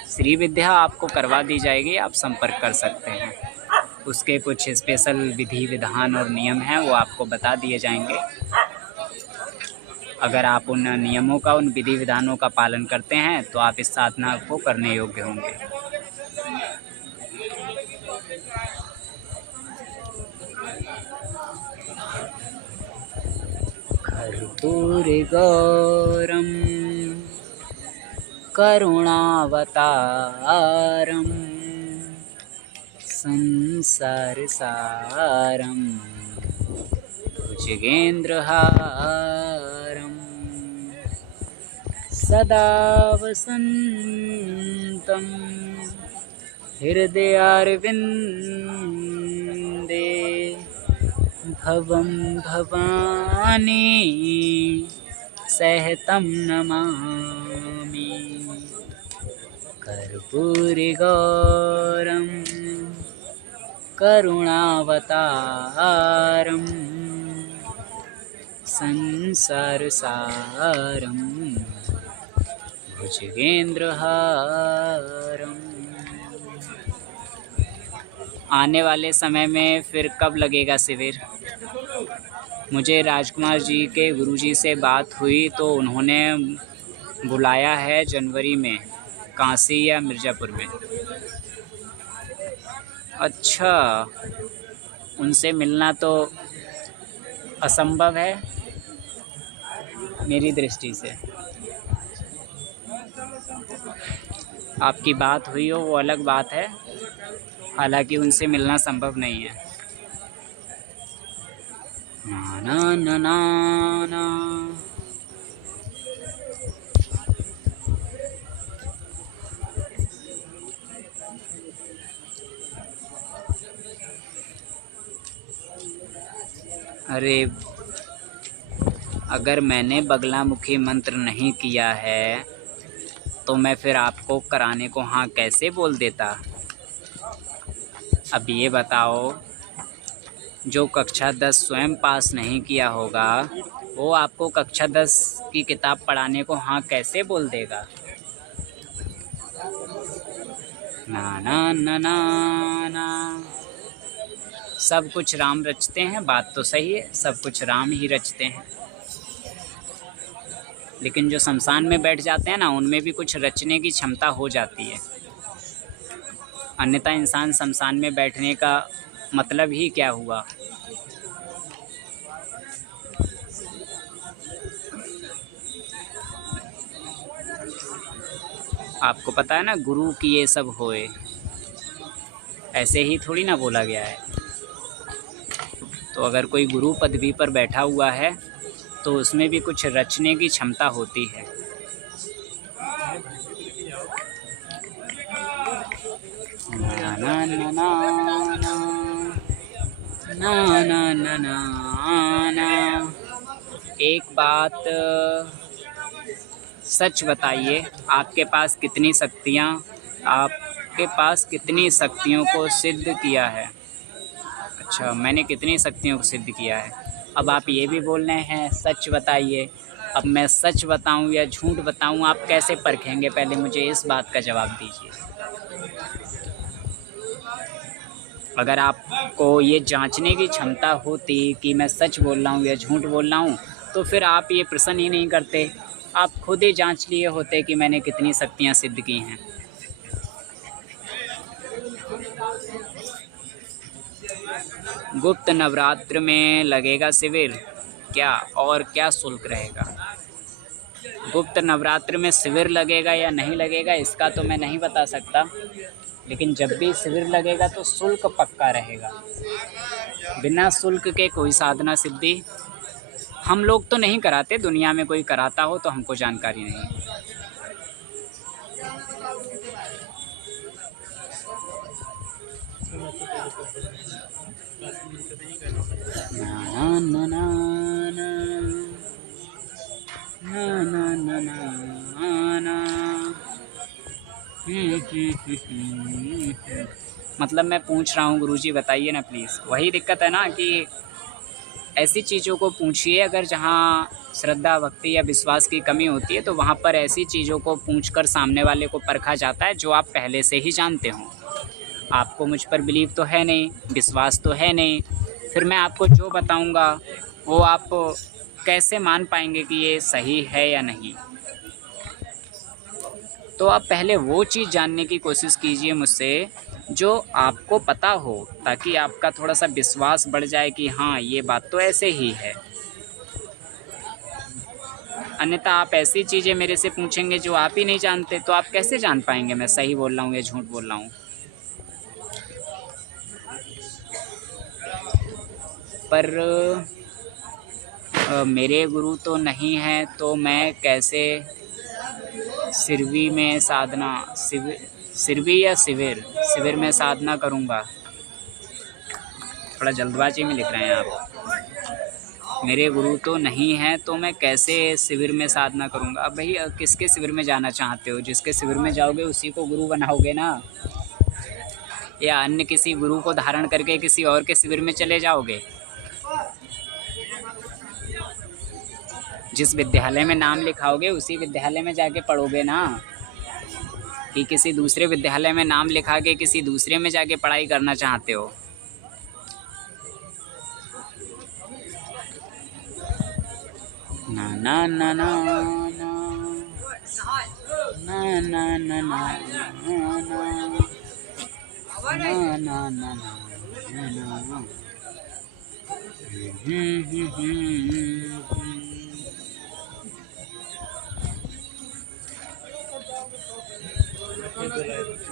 श्री विद्या आपको करवा दी जाएगी, आप संपर्क कर सकते हैं। उसके कुछ स्पेशल विधि विधान और नियम हैं, वो आपको बता दिए जाएंगे। अगर आप उन नियमों का, उन विधि विधानों का पालन करते हैं तो आप इस साधना को करने योग्य होंगे। कर्पूरी गौरम करुणावतारम संसार सारम भुजगेन्द्रहारम सदा वसन्तं हृदयारविन्दे भवं भवानी सहितं नमामि। कर्पूरिगौरं करुणावतारं संसारसारं भुजगेन्द्रहारम्। आने वाले समय में फिर कब लगेगा शिविर? मुझे राजकुमार जी के गुरुजी से बात हुई तो उन्होंने बुलाया है जनवरी में, काशी या मिर्ज़ापुर में। अच्छा, उनसे मिलना तो असंभव है मेरी दृष्टि से। आपकी बात हुई हो वो अलग बात है, हालांकि उनसे मिलना संभव नहीं है। ना ना ना ना ना। अरे अगर मैंने बगलामुखी मंत्र नहीं किया है तो मैं फिर आपको कराने को हाँ कैसे बोल देता? अब ये बताओ, जो कक्षा 10 स्वयं पास नहीं किया होगा वो आपको कक्षा 10 की किताब पढ़ाने को हाँ कैसे बोल देगा? ना ना ना ना ना। सब कुछ राम रचते हैं, बात तो सही है, सब कुछ राम ही रचते हैं, लेकिन जो शमशान में बैठ जाते हैं ना, उनमें भी कुछ रचने की क्षमता हो जाती है। अन्यथा इंसान शमशान में बैठने का मतलब ही क्या हुआ? आपको पता है ना, गुरु की ये सब होए, ऐसे ही थोड़ी ना बोला गया है। तो अगर कोई गुरु पदवी पर बैठा हुआ है तो उसमें भी कुछ रचने की क्षमता होती है। ना ना ना ना ना ना ना ना ना। एक बात सच बताइए, आपके पास कितनी शक्तियाँ, आपके पास कितनी शक्तियों को सिद्ध किया है? अच्छा, मैंने कितनी शक्तियों को सिद्ध किया है? अब आप ये भी बोल रहे हैं सच बताइए। अब मैं सच बताऊं या झूठ बताऊं, आप कैसे परखेंगे? पहले मुझे इस बात का जवाब दीजिए। अगर आपको ये जांचने की क्षमता होती कि मैं सच बोल रहा हूँ या झूठ बोल रहा हूँ, तो फिर आप ये प्रश्न ही नहीं करते, आप खुद ही जांच लिए होते कि मैंने कितनी शक्तियाँ सिद्ध की हैं। गुप्त नवरात्र में लगेगा शिविर क्या, और क्या शुल्क रहेगा? गुप्त नवरात्र में शिविर लगेगा या नहीं लगेगा इसका तो मैं नहीं बता सकता, लेकिन जब भी शिविर लगेगा तो शुल्क पक्का रहेगा। बिना शुल्क के कोई साधना सिद्धि हम लोग तो नहीं कराते, दुनिया में कोई कराता हो तो हमको जानकारी नहीं। ना ना ना ना ना ना ना ना ना। मतलब मैं पूछ रहा हूँ गुरुजी, बताइए ना प्लीज़। वही दिक्कत है ना कि ऐसी चीज़ों को पूछिए, अगर जहाँ श्रद्धा भक्ति या विश्वास की कमी होती है तो वहाँ पर ऐसी चीज़ों को पूछकर सामने वाले को परखा जाता है जो आप पहले से ही जानते हो। आपको मुझ पर बिलीव तो है नहीं, विश्वास तो है नहीं, फिर मैं आपको जो बताऊंगा वो आप कैसे मान पाएंगे कि ये सही है या नहीं? तो आप पहले वो चीज़ जानने की कोशिश कीजिए मुझसे जो आपको पता हो, ताकि आपका थोड़ा सा विश्वास बढ़ जाए कि हाँ ये बात तो ऐसे ही है। अन्यथा आप ऐसी चीज़ें मेरे से पूछेंगे जो आप ही नहीं जानते, तो आप कैसे जान पाएंगे मैं सही बोल रहा हूँ या झूठ बोल रहा हूँ? पर मेरे गुरु तो नहीं हैं, तो मैं कैसे सिरवी में साधना, सिरवी या शिविर में साधना करूँगा? थोड़ा जल्दबाजी में लिख रहे हैं आप। मेरे गुरु तो नहीं हैं तो मैं कैसे शिविर में साधना करूँगा? अब भाई किसके शिविर में जाना चाहते हो? जिसके शिविर में जाओगे उसी को गुरु बनाओगे ना, या अन्य किसी गुरु को धारण करके किसी और के शिविर में चले जाओगे? जिस विद्यालय में नाम लिखाओगे उसी विद्यालय में जाके पढ़ोगे ना, कि किसी दूसरे विद्यालय में नाम लिखा के किसी दूसरे में जाके पढ़ाई करना चाहते हो? ना ना ना ना ना ना ना ना ना ना ना ना।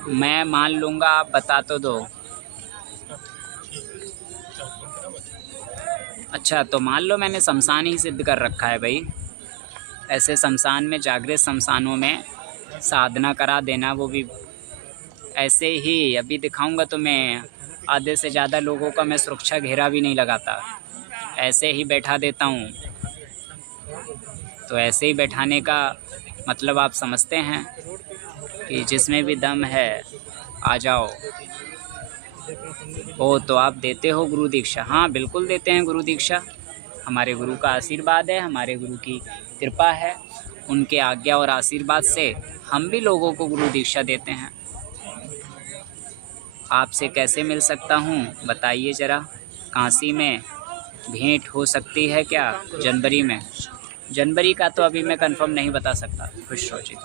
मैं मान लूँगा, आप बता तो दो। अच्छा, तो मान लो मैंने शमशान ही सिद्ध कर रखा है भाई। ऐसे शमशान में, जागृत शमशानों में साधना करा देना, वो भी ऐसे ही। अभी दिखाऊंगा तो मैं आधे से ज़्यादा लोगों का मैं सुरक्षा घेरा भी नहीं लगाता, ऐसे ही बैठा देता हूँ। तो ऐसे ही बैठाने का मतलब आप समझते हैं कि जिसमें भी दम है आ जाओ। ओ, तो आप देते हो गुरु दीक्षा? हाँ बिल्कुल देते हैं गुरु दीक्षा। हमारे गुरु का आशीर्वाद है, हमारे गुरु की कृपा है, उनके आज्ञा और आशीर्वाद से हम भी लोगों को गुरु दीक्षा देते हैं। आपसे कैसे मिल सकता हूँ बताइए ज़रा? काशी में भेंट हो सकती है क्या जनवरी में? जनवरी का तो अभी मैं कंफर्म नहीं बता सकता, खुश हो जी।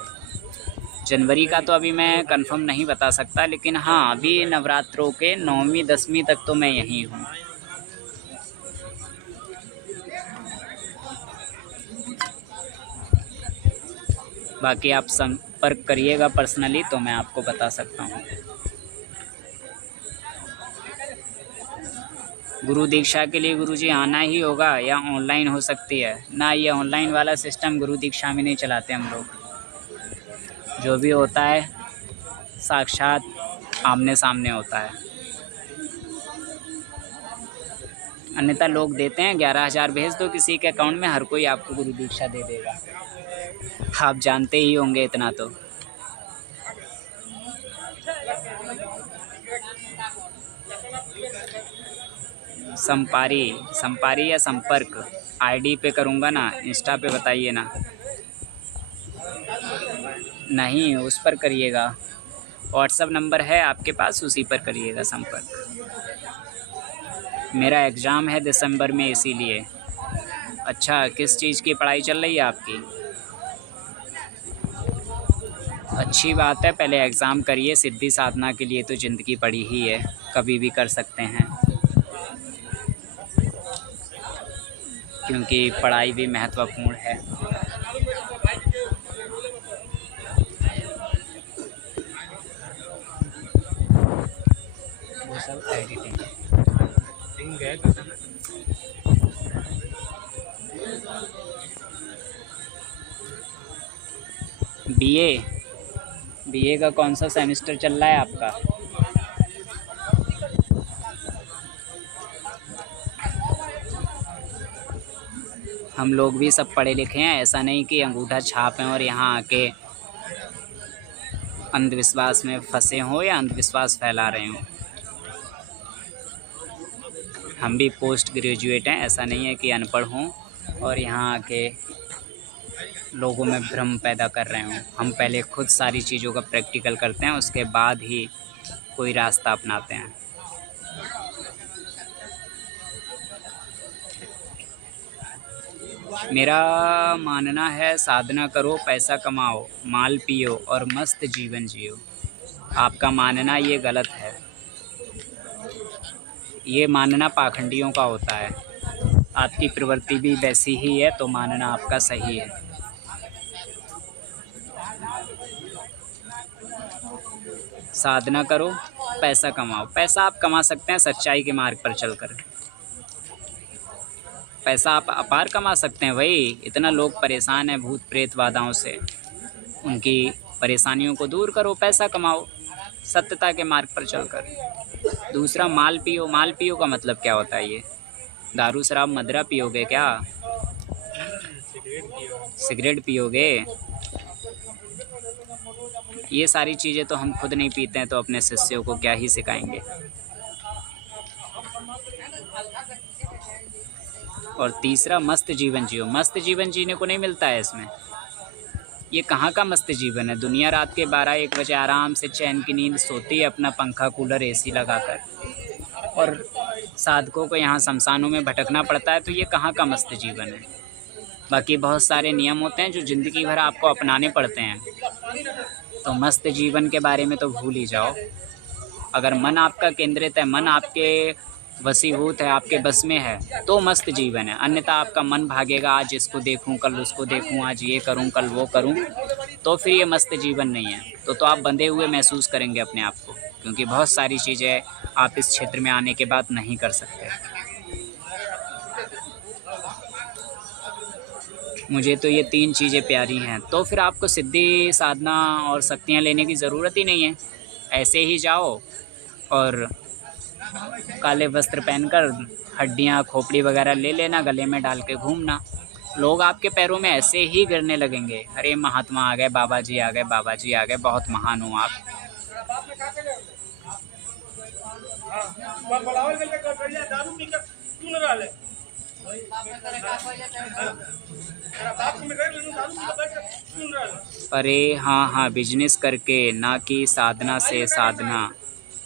जनवरी का तो अभी मैं कंफर्म नहीं बता सकता, लेकिन हाँ अभी नवरात्रों के 9वीं 10वीं तक तो मैं यहीं हूँ। बाकी आप संपर्क करिएगा पर्सनली तो मैं आपको बता सकता हूँ। गुरु दीक्षा के लिए गुरुजी आना ही होगा या ऑनलाइन हो सकती है? ना, ये ऑनलाइन वाला सिस्टम गुरु दीक्षा में नहीं चलाते हम लोग। जो भी होता है साक्षात आमने सामने होता है। अन्यथा लोग देते हैं 11,000 भेज दो किसी के अकाउंट में, हर कोई आपको गुरु दीक्षा दे देगा। आप जानते ही होंगे इतना तो। संपारी या संपर्क आईडी पे करूँगा ना, इंस्टा पे बताइए ना। नहीं, उस पर करिएगा, व्हाट्सएप नंबर है आपके पास, उसी पर करिएगा संपर्क। मेरा एग्ज़ाम है दिसंबर में, इसीलिए। अच्छा, किस चीज़ की पढ़ाई चल रही है आपकी? अच्छी बात है, पहले एग्ज़ाम करिए। सिद्धि साधना के लिए तो ज़िंदगी पड़ी ही है, कभी भी कर सकते हैं, क्योंकि पढ़ाई भी महत्वपूर्ण है। वो सब एडिटिंग बीए का कौन सा सेमेस्टर चल रहा है आपका? हम लोग भी सब पढ़े लिखे हैं, ऐसा नहीं कि अंगूठा छाप हैं और यहाँ आके अंधविश्वास में फंसे हों या अंधविश्वास फैला रहे हों। हम भी पोस्ट ग्रेजुएट हैं, ऐसा नहीं है कि अनपढ़ हों और यहाँ आके लोगों में भ्रम पैदा कर रहे हों। हम पहले खुद सारी चीज़ों का प्रैक्टिकल करते हैं, उसके बाद ही कोई रास्ता अपनाते हैं। मेरा मानना है साधना करो, पैसा कमाओ, माल पियो और मस्त जीवन जियो। आपका मानना ये गलत है। ये मानना पाखंडियों का होता है। आपकी प्रवृत्ति भी वैसी ही है, तो मानना आपका सही है। साधना करो, पैसा कमाओ। पैसा आप कमा सकते हैं सच्चाई के मार्ग पर चलकर। पैसा आप अपार कमा सकते हैं भाई। इतना लोग परेशान हैं भूत प्रेत बाधाओं से, उनकी परेशानियों को दूर करो, पैसा कमाओ सत्यता के मार्ग पर चलकर। दूसरा, माल पियो। माल पियो का मतलब क्या होता है? ये दारू शराब मदिरा पियोगे क्या? सिगरेट पियोगे? ये सारी चीज़ें तो हम खुद नहीं पीते हैं, तो अपने शिष्यों को क्या ही सिखाएंगे। और तीसरा, मस्त जीवन जियो। मस्त जीवन जीने को नहीं मिलता है इसमें। ये कहाँ का मस्त जीवन है। दुनिया रात के 12-1 बजे आराम से चैन की नींद सोती है, अपना पंखा कूलर एसी लगाकर, और साधकों को यहाँ शमशानों में भटकना पड़ता है। तो ये कहाँ का मस्त जीवन है। बाकी बहुत सारे नियम होते हैं जो ज़िंदगी भर आपको अपनाने पड़ते हैं। तो मस्त जीवन के बारे में तो भूल ही जाओ। अगर मन आपका केंद्रित है, मन आपके वशीभूत है, आपके बस में है, तो मस्त जीवन है। अन्यथा आपका मन भागेगा, आज इसको देखूं, कल उसको देखूं, आज ये करूं, कल वो करूं, तो फिर ये मस्त जीवन नहीं है। तो आप बंधे हुए महसूस करेंगे अपने आप को, क्योंकि बहुत सारी चीज़ें आप इस क्षेत्र में आने के बाद नहीं कर सकते। मुझे तो ये 3 चीज़ें प्यारी हैं। तो फिर आपको सिद्धि, साधना और शक्तियाँ लेने की ज़रूरत ही नहीं है। ऐसे ही जाओ और काले वस्त्र पहनकर हड्डियाँ, खोपड़ी वगैरह ले लेना, गले में डाल के घूमना। लोग आपके पैरों में ऐसे ही गिरने लगेंगे, अरे महात्मा आ गए, बाबा जी आ गए, बाबा जी आ गए, बहुत महान हो आप। दारू पीकर क्यों न डाले? अरे हाँ, बिजनेस करके, ना कि साधना से साधना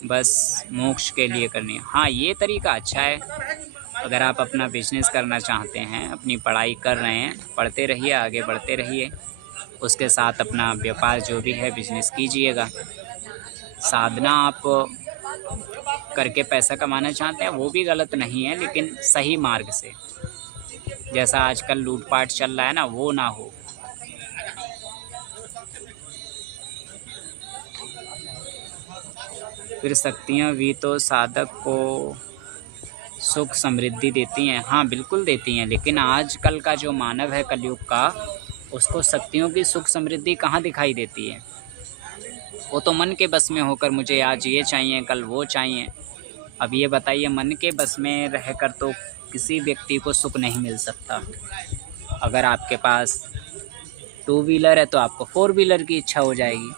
बस मोक्ष के लिए करनी है। हाँ, ये तरीका अच्छा है। अगर आप अपना बिजनेस करना चाहते हैं, अपनी पढ़ाई कर रहे हैं, पढ़ते रहिए, आगे बढ़ते रहिए, उसके साथ अपना व्यापार जो भी है बिजनेस कीजिएगा। साधना आप करके पैसा कमाना चाहते हैं, वो भी गलत नहीं है, लेकिन सही मार्ग से। जैसा आजकल लूटपाट चल रहा है ना, वो ना हो। फिर शक्तियाँ भी तो साधक को सुख समृद्धि देती हैं। हाँ, बिल्कुल देती हैं, लेकिन आजकल का जो मानव है कलयुग का, उसको शक्तियों की सुख समृद्धि कहाँ दिखाई देती है। वो तो मन के बस में होकर मुझे आज ये चाहिए, कल वो चाहिए। अब ये बताइए, मन के बस में रहकर तो किसी व्यक्ति को सुख नहीं मिल सकता। अगर आपके पास 2 व्हीलर है तो आपको 4 व्हीलर की इच्छा हो जाएगी।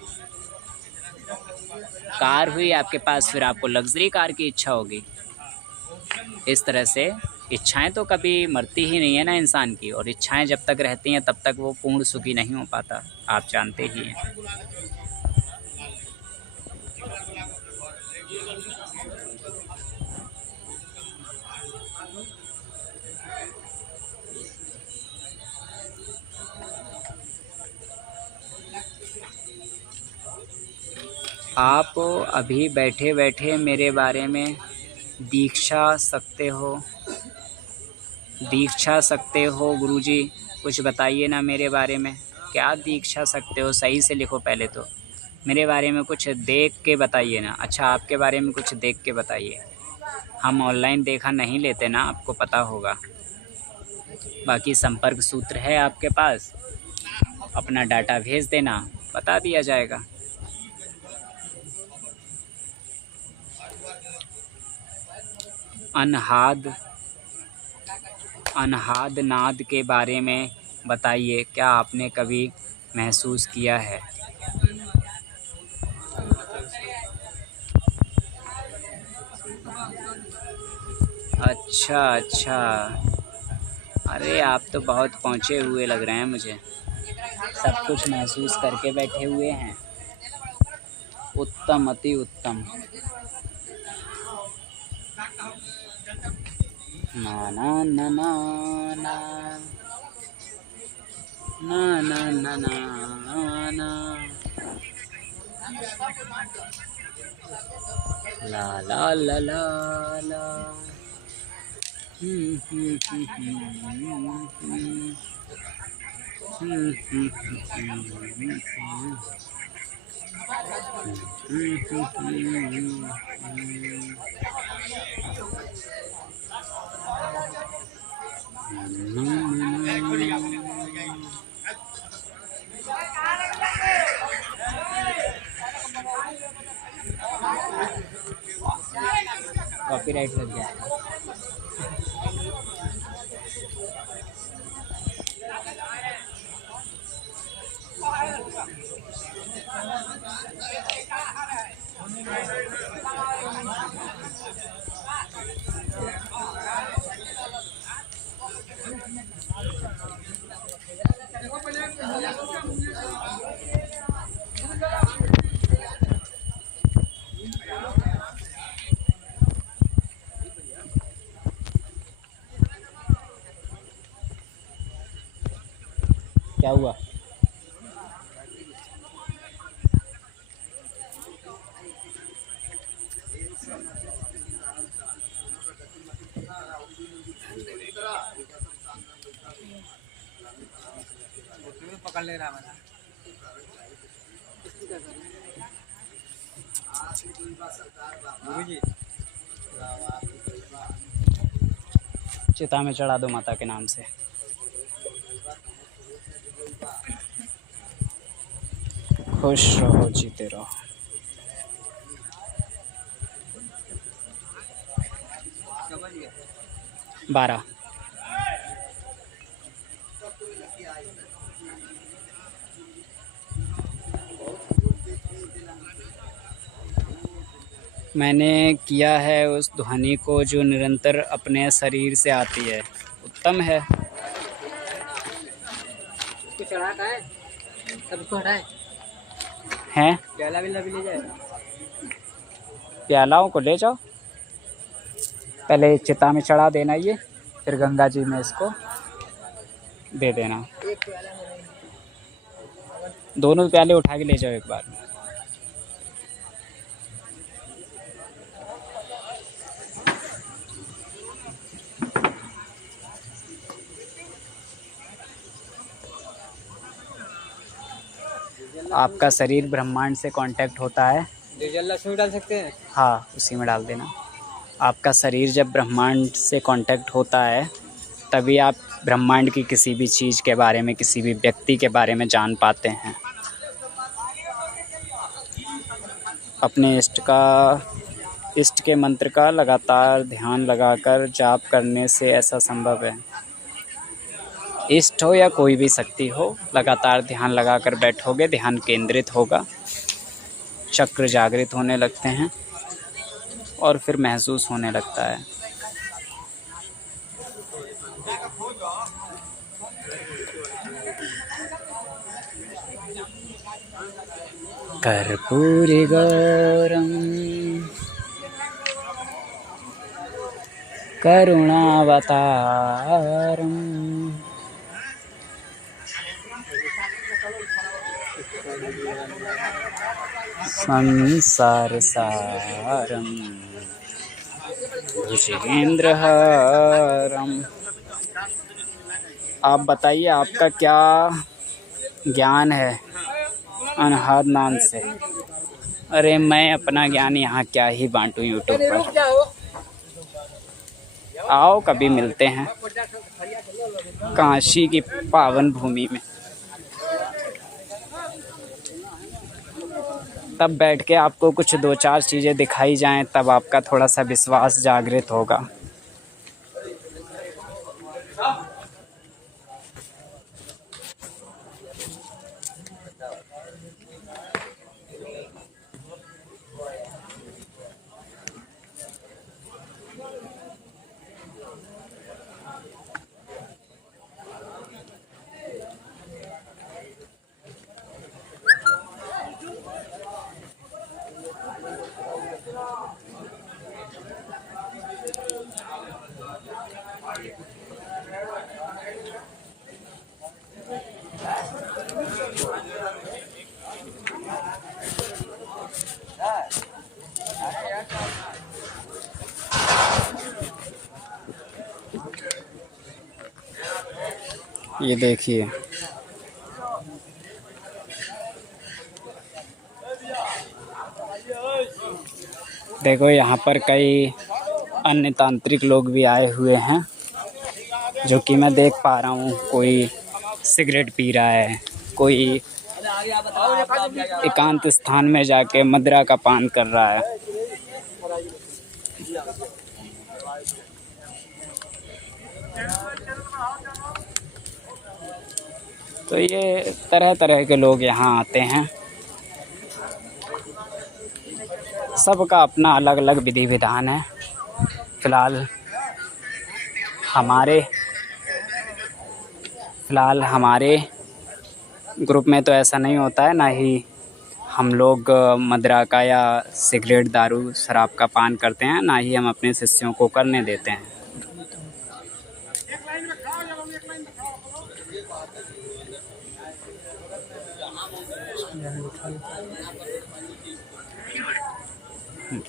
कार हुई आपके पास, फिर आपको लग्जरी कार की इच्छा होगी। इस तरह से इच्छाएं तो कभी मरती ही नहीं है ना इंसान की, और इच्छाएं जब तक रहती हैं तब तक वो पूर्ण सुखी नहीं हो पाता, आप जानते ही हैं। आप अभी बैठे बैठे मेरे बारे में दीक्षा सकते हो गुरुजी, कुछ बताइए ना मेरे बारे में। क्या दीक्षा सकते हो, सही से लिखो पहले तो। मेरे बारे में कुछ देख के बताइए ना। अच्छा, आपके बारे में कुछ देख के बताइए। हम ऑनलाइन देखा नहीं लेते ना, आपको पता होगा। बाकी संपर्क सूत्र है आपके पास, अपना डाटा भेज देना, बता दिया जाएगा। अनहाद नाद के बारे में बताइए, क्या आपने कभी महसूस किया है? अच्छा, अरे आप तो बहुत पहुँचे हुए लग रहे हैं मुझे, सब कुछ महसूस करके बैठे हुए हैं। उत्तम, अति उत्तम। ना ना ना ना ना ना ना ना ना ना ला ला ला ला ला कॉपीराइट लग गया। क्या हुआ? पकड़ ले रहा है चिता में चढ़ा दो माता के नाम से। खुश रहो, जीते रहो। क्या बज गया? 12। मैंने किया है उस ध्वनि को जो निरंतर अपने शरीर से आती है, उत्तम है। इसको चढ़ा का है तब इसको हटाए। हैं? प्याला भी ले जाए। प्यालाओं को ले जाओ, पहले चिता में चढ़ा देना ये, फिर गंगा जी में इसको दे देना। एक प्याला में नहीं। दोनों प्याले उठा के ले जाओ एक बार में। आपका शरीर ब्रह्मांड से कांटेक्ट होता है। डीजल लहसुन डाल सकते हैं। हाँ, उसी में डाल देना। आपका शरीर जब ब्रह्मांड से कांटेक्ट होता है तभी आप ब्रह्मांड की किसी भी चीज़ के बारे में, किसी भी व्यक्ति के बारे में जान पाते हैं। अपने इष्ट के मंत्र का लगातार ध्यान लगाकर जाप करने से ऐसा संभव है। इष्ट हो या कोई भी शक्ति हो, लगातार ध्यान लगाकर बैठोगे, ध्यान केंद्रित होगा, चक्र जागृत होने लगते हैं और फिर महसूस होने लगता है। कर्पूरी गौरम करुणावतारम संसार सारम भुजगेंद्रहारम। आप बताइए, आपका क्या ज्ञान है अनहद नाम से? अरे मैं अपना ज्ञान यहाँ क्या ही बांटूँ यूट्यूब पर। आओ कभी मिलते हैं काशी की पावन भूमि में, तब बैठ के आपको कुछ 2-4 चीज़ें दिखाई जाएं, तब आपका थोड़ा सा विश्वास जागृत होगा। ये देखिए, देखो यहाँ पर कई अन्य तांत्रिक लोग भी आए हुए हैं, जो कि मैं देख पा रहा हूँ। कोई सिगरेट पी रहा है, कोई एकांत स्थान में जाके मदिरा का पान कर रहा है। तो ये तरह तरह के लोग यहाँ आते हैं। सबका अपना अलग अलग विधि विधान है। फ़िलहाल हमारे ग्रुप में तो ऐसा नहीं होता है, ना ही हम लोग मदिरा का या सिगरेट, दारू, शराब का पान करते हैं, ना ही हम अपने शिष्यों को करने देते हैं। जाने दो, उठा लो।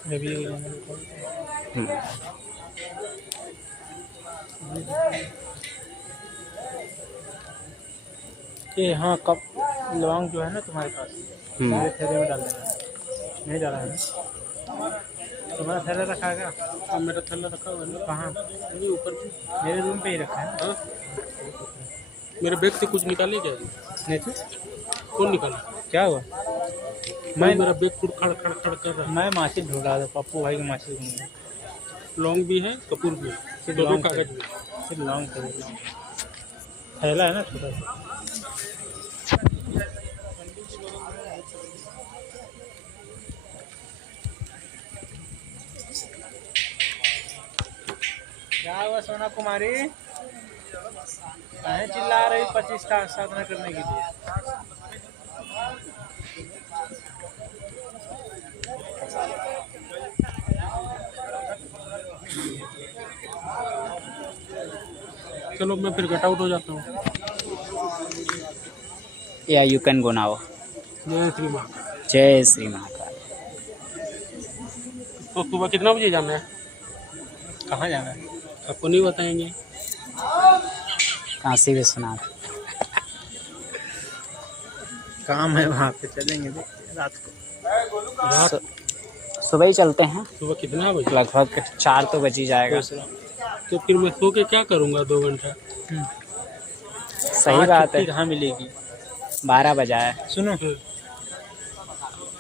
रवि को जाने दो, उठा लो। ये हाँ कप लौंग जो है ना तुम्हारे पास, मेरे थैले में डाल देना। नहीं डाला है ना? तुम्हारा थैला रखा है क्या? हाँ, मेरा थैला रखा हुआ है ना। कहाँ? अभी ऊपर भी। मेरे रूम पे ही रखा है। हाँ, मेरे बैग से कुछ निकाले क्या? नहीं तो कौन निकाला? क्या हुआ? मैं मेरा बैग खुद खड़ खड़ खड़ कर रहा है। मैं माची ढूंढ रहा था, पप्पू भाई की माची ढूंढ रहा। लौंग भी है, कपूर भी है, सिर्फ दोनों लौंग कागज भी। सिर्फ लौंग थे, लौंग। थैला है ना छोटा सा। क्या हुआ सोना कुमारी? काहे चिल्ला रही 25 का साधना करने के लिए? चलो मैं फिर गेट आउट हो जाता हूँ। या यू कैन गो नाउ। जय श्री महाकाल। जय श्री महाकाल। तो सुबह कितना बजे जाना है? कहाँ जाना है? आपको नहीं बताएंगे। काशी विश्वनाथ। काम है वहाँ पे, चलेंगे रात को। रात सुबह ही चलते हैं, सुबह कितना बजे? लगभग 4 तो बज ही जाएगा। तो फिर मैं सो के क्या करूँगा 2 घंटा? सही बात है, कहाँ मिलेगी? 12 बजा है। सुनो,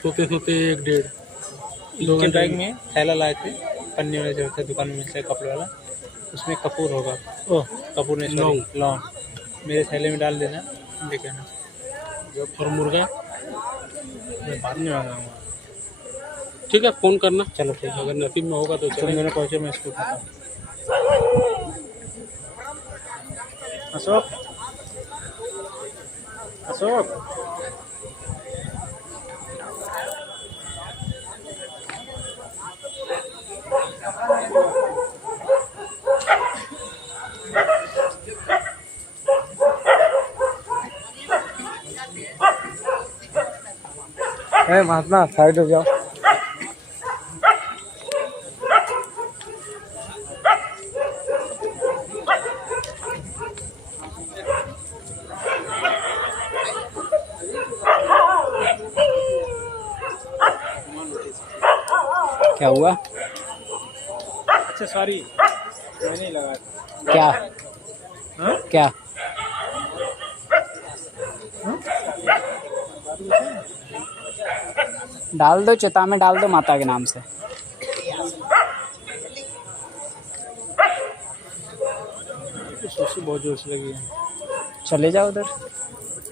सोते सोते 1 डेढ़ 2 के घंटे बैग में थैला लाए थे, पन्नी वाले जो होता है दुकान में मिलता है कपड़े वाला, उसमें कपूर होगा। ओह कपूर नहीं, सॉरी लौंग। मेरे थैले में डाल देना, लेके आना। और मुर्गा मैं बाद में मंगाऊंगा। ठीक है, फ़ोन करना। चलो ठीक है, अगर नसीब में होगा तो तुम चलेंगे। दोनों पहुँचो, मैं इसको उठाता हूँ। अशोक, अशोक, महात्मा साइड हो जाओ। क्या हुआ? अच्छा सॉरी, मैं नहीं लगा। क्या? हाँ? क्या? डाल दो, चिता में डाल दो माता के नाम से। सुसु बहुत जोर से लगी है। चले जाओ उधर।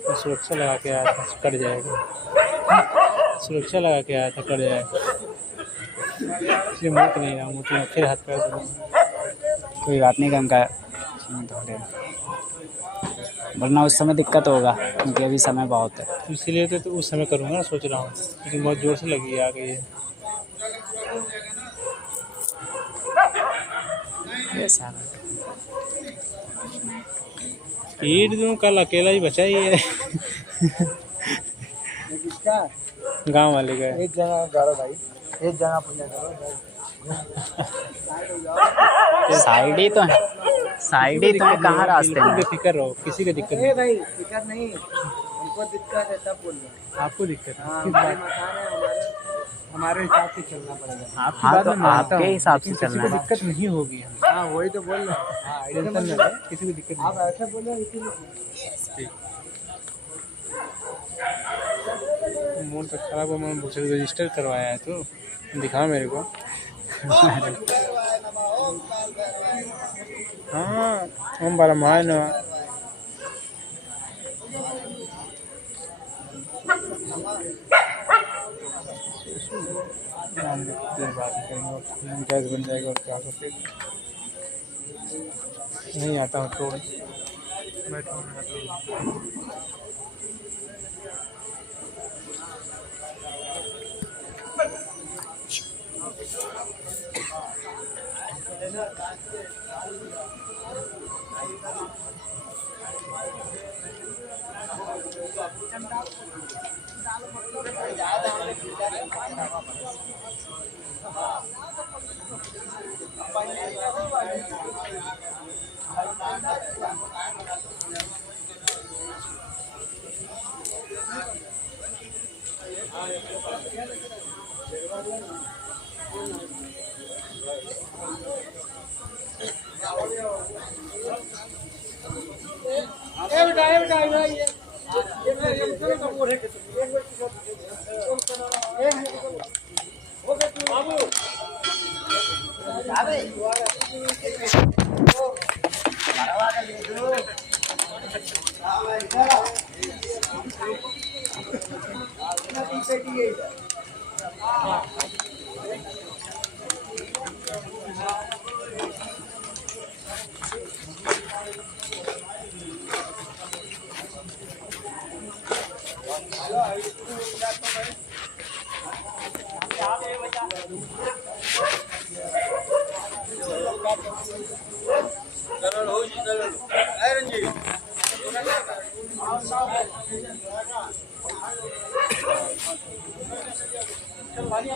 मैं सुरक्षा लगा के आया था, कट जाएगा। सुरक्षा लगा के आया था, कट जाएगा। इसलिए मुँह नहीं रहा, मुँह फिर हाथ पैर धो। कोई बात नहीं, गंगा धोड़े, वरना उस समय दिक्कत होगा, क्योंकि अभी समय बहुत है। इसीलिए तो उस समय करूँगा ना, सोच रहा हूँ, लेकिन बहुत जोर से लगी है, आ गई है। ये सारा पीट दूँ, कल अकेला ही बचा ही है। गांव वाले का। एक जगह करो भाई, एक जगह पूजा करो। साइड ही तो है, साइड ही तो है, कहाँ रास्ते में? बेफिक्र रहो, किसी का दिक्कत ए नहीं। भाई फिकर नहीं, हमको दिक्कत है तब बोल रहे। आपको दिक्कत है? हाँ किस हमारे बात? मकान है, हमारे हिसाब से चलना पड़ेगा। आपकी हाँ, बात तो मैं मानता आपके हूँ, हिसाब से लेकिन किसी चलना को है। दिक्कत नहीं होगी। हाँ वही तो बोल रहे हैं। हाँ ऐसे टेंशन मतलब ना ले, किसी को दिक्कत आप नहीं। ऐसे बोल रहे हो इसीलिए। मूड तो खराब है, मैंने दूसरे रजिस्टर करवाया है, तो दिखा मेरे को। हाँ हम ब्रह्मांड न गैस बन जाएगा और क्या करते। नहीं आता हूँ, छोड़ बैठो। चल भाई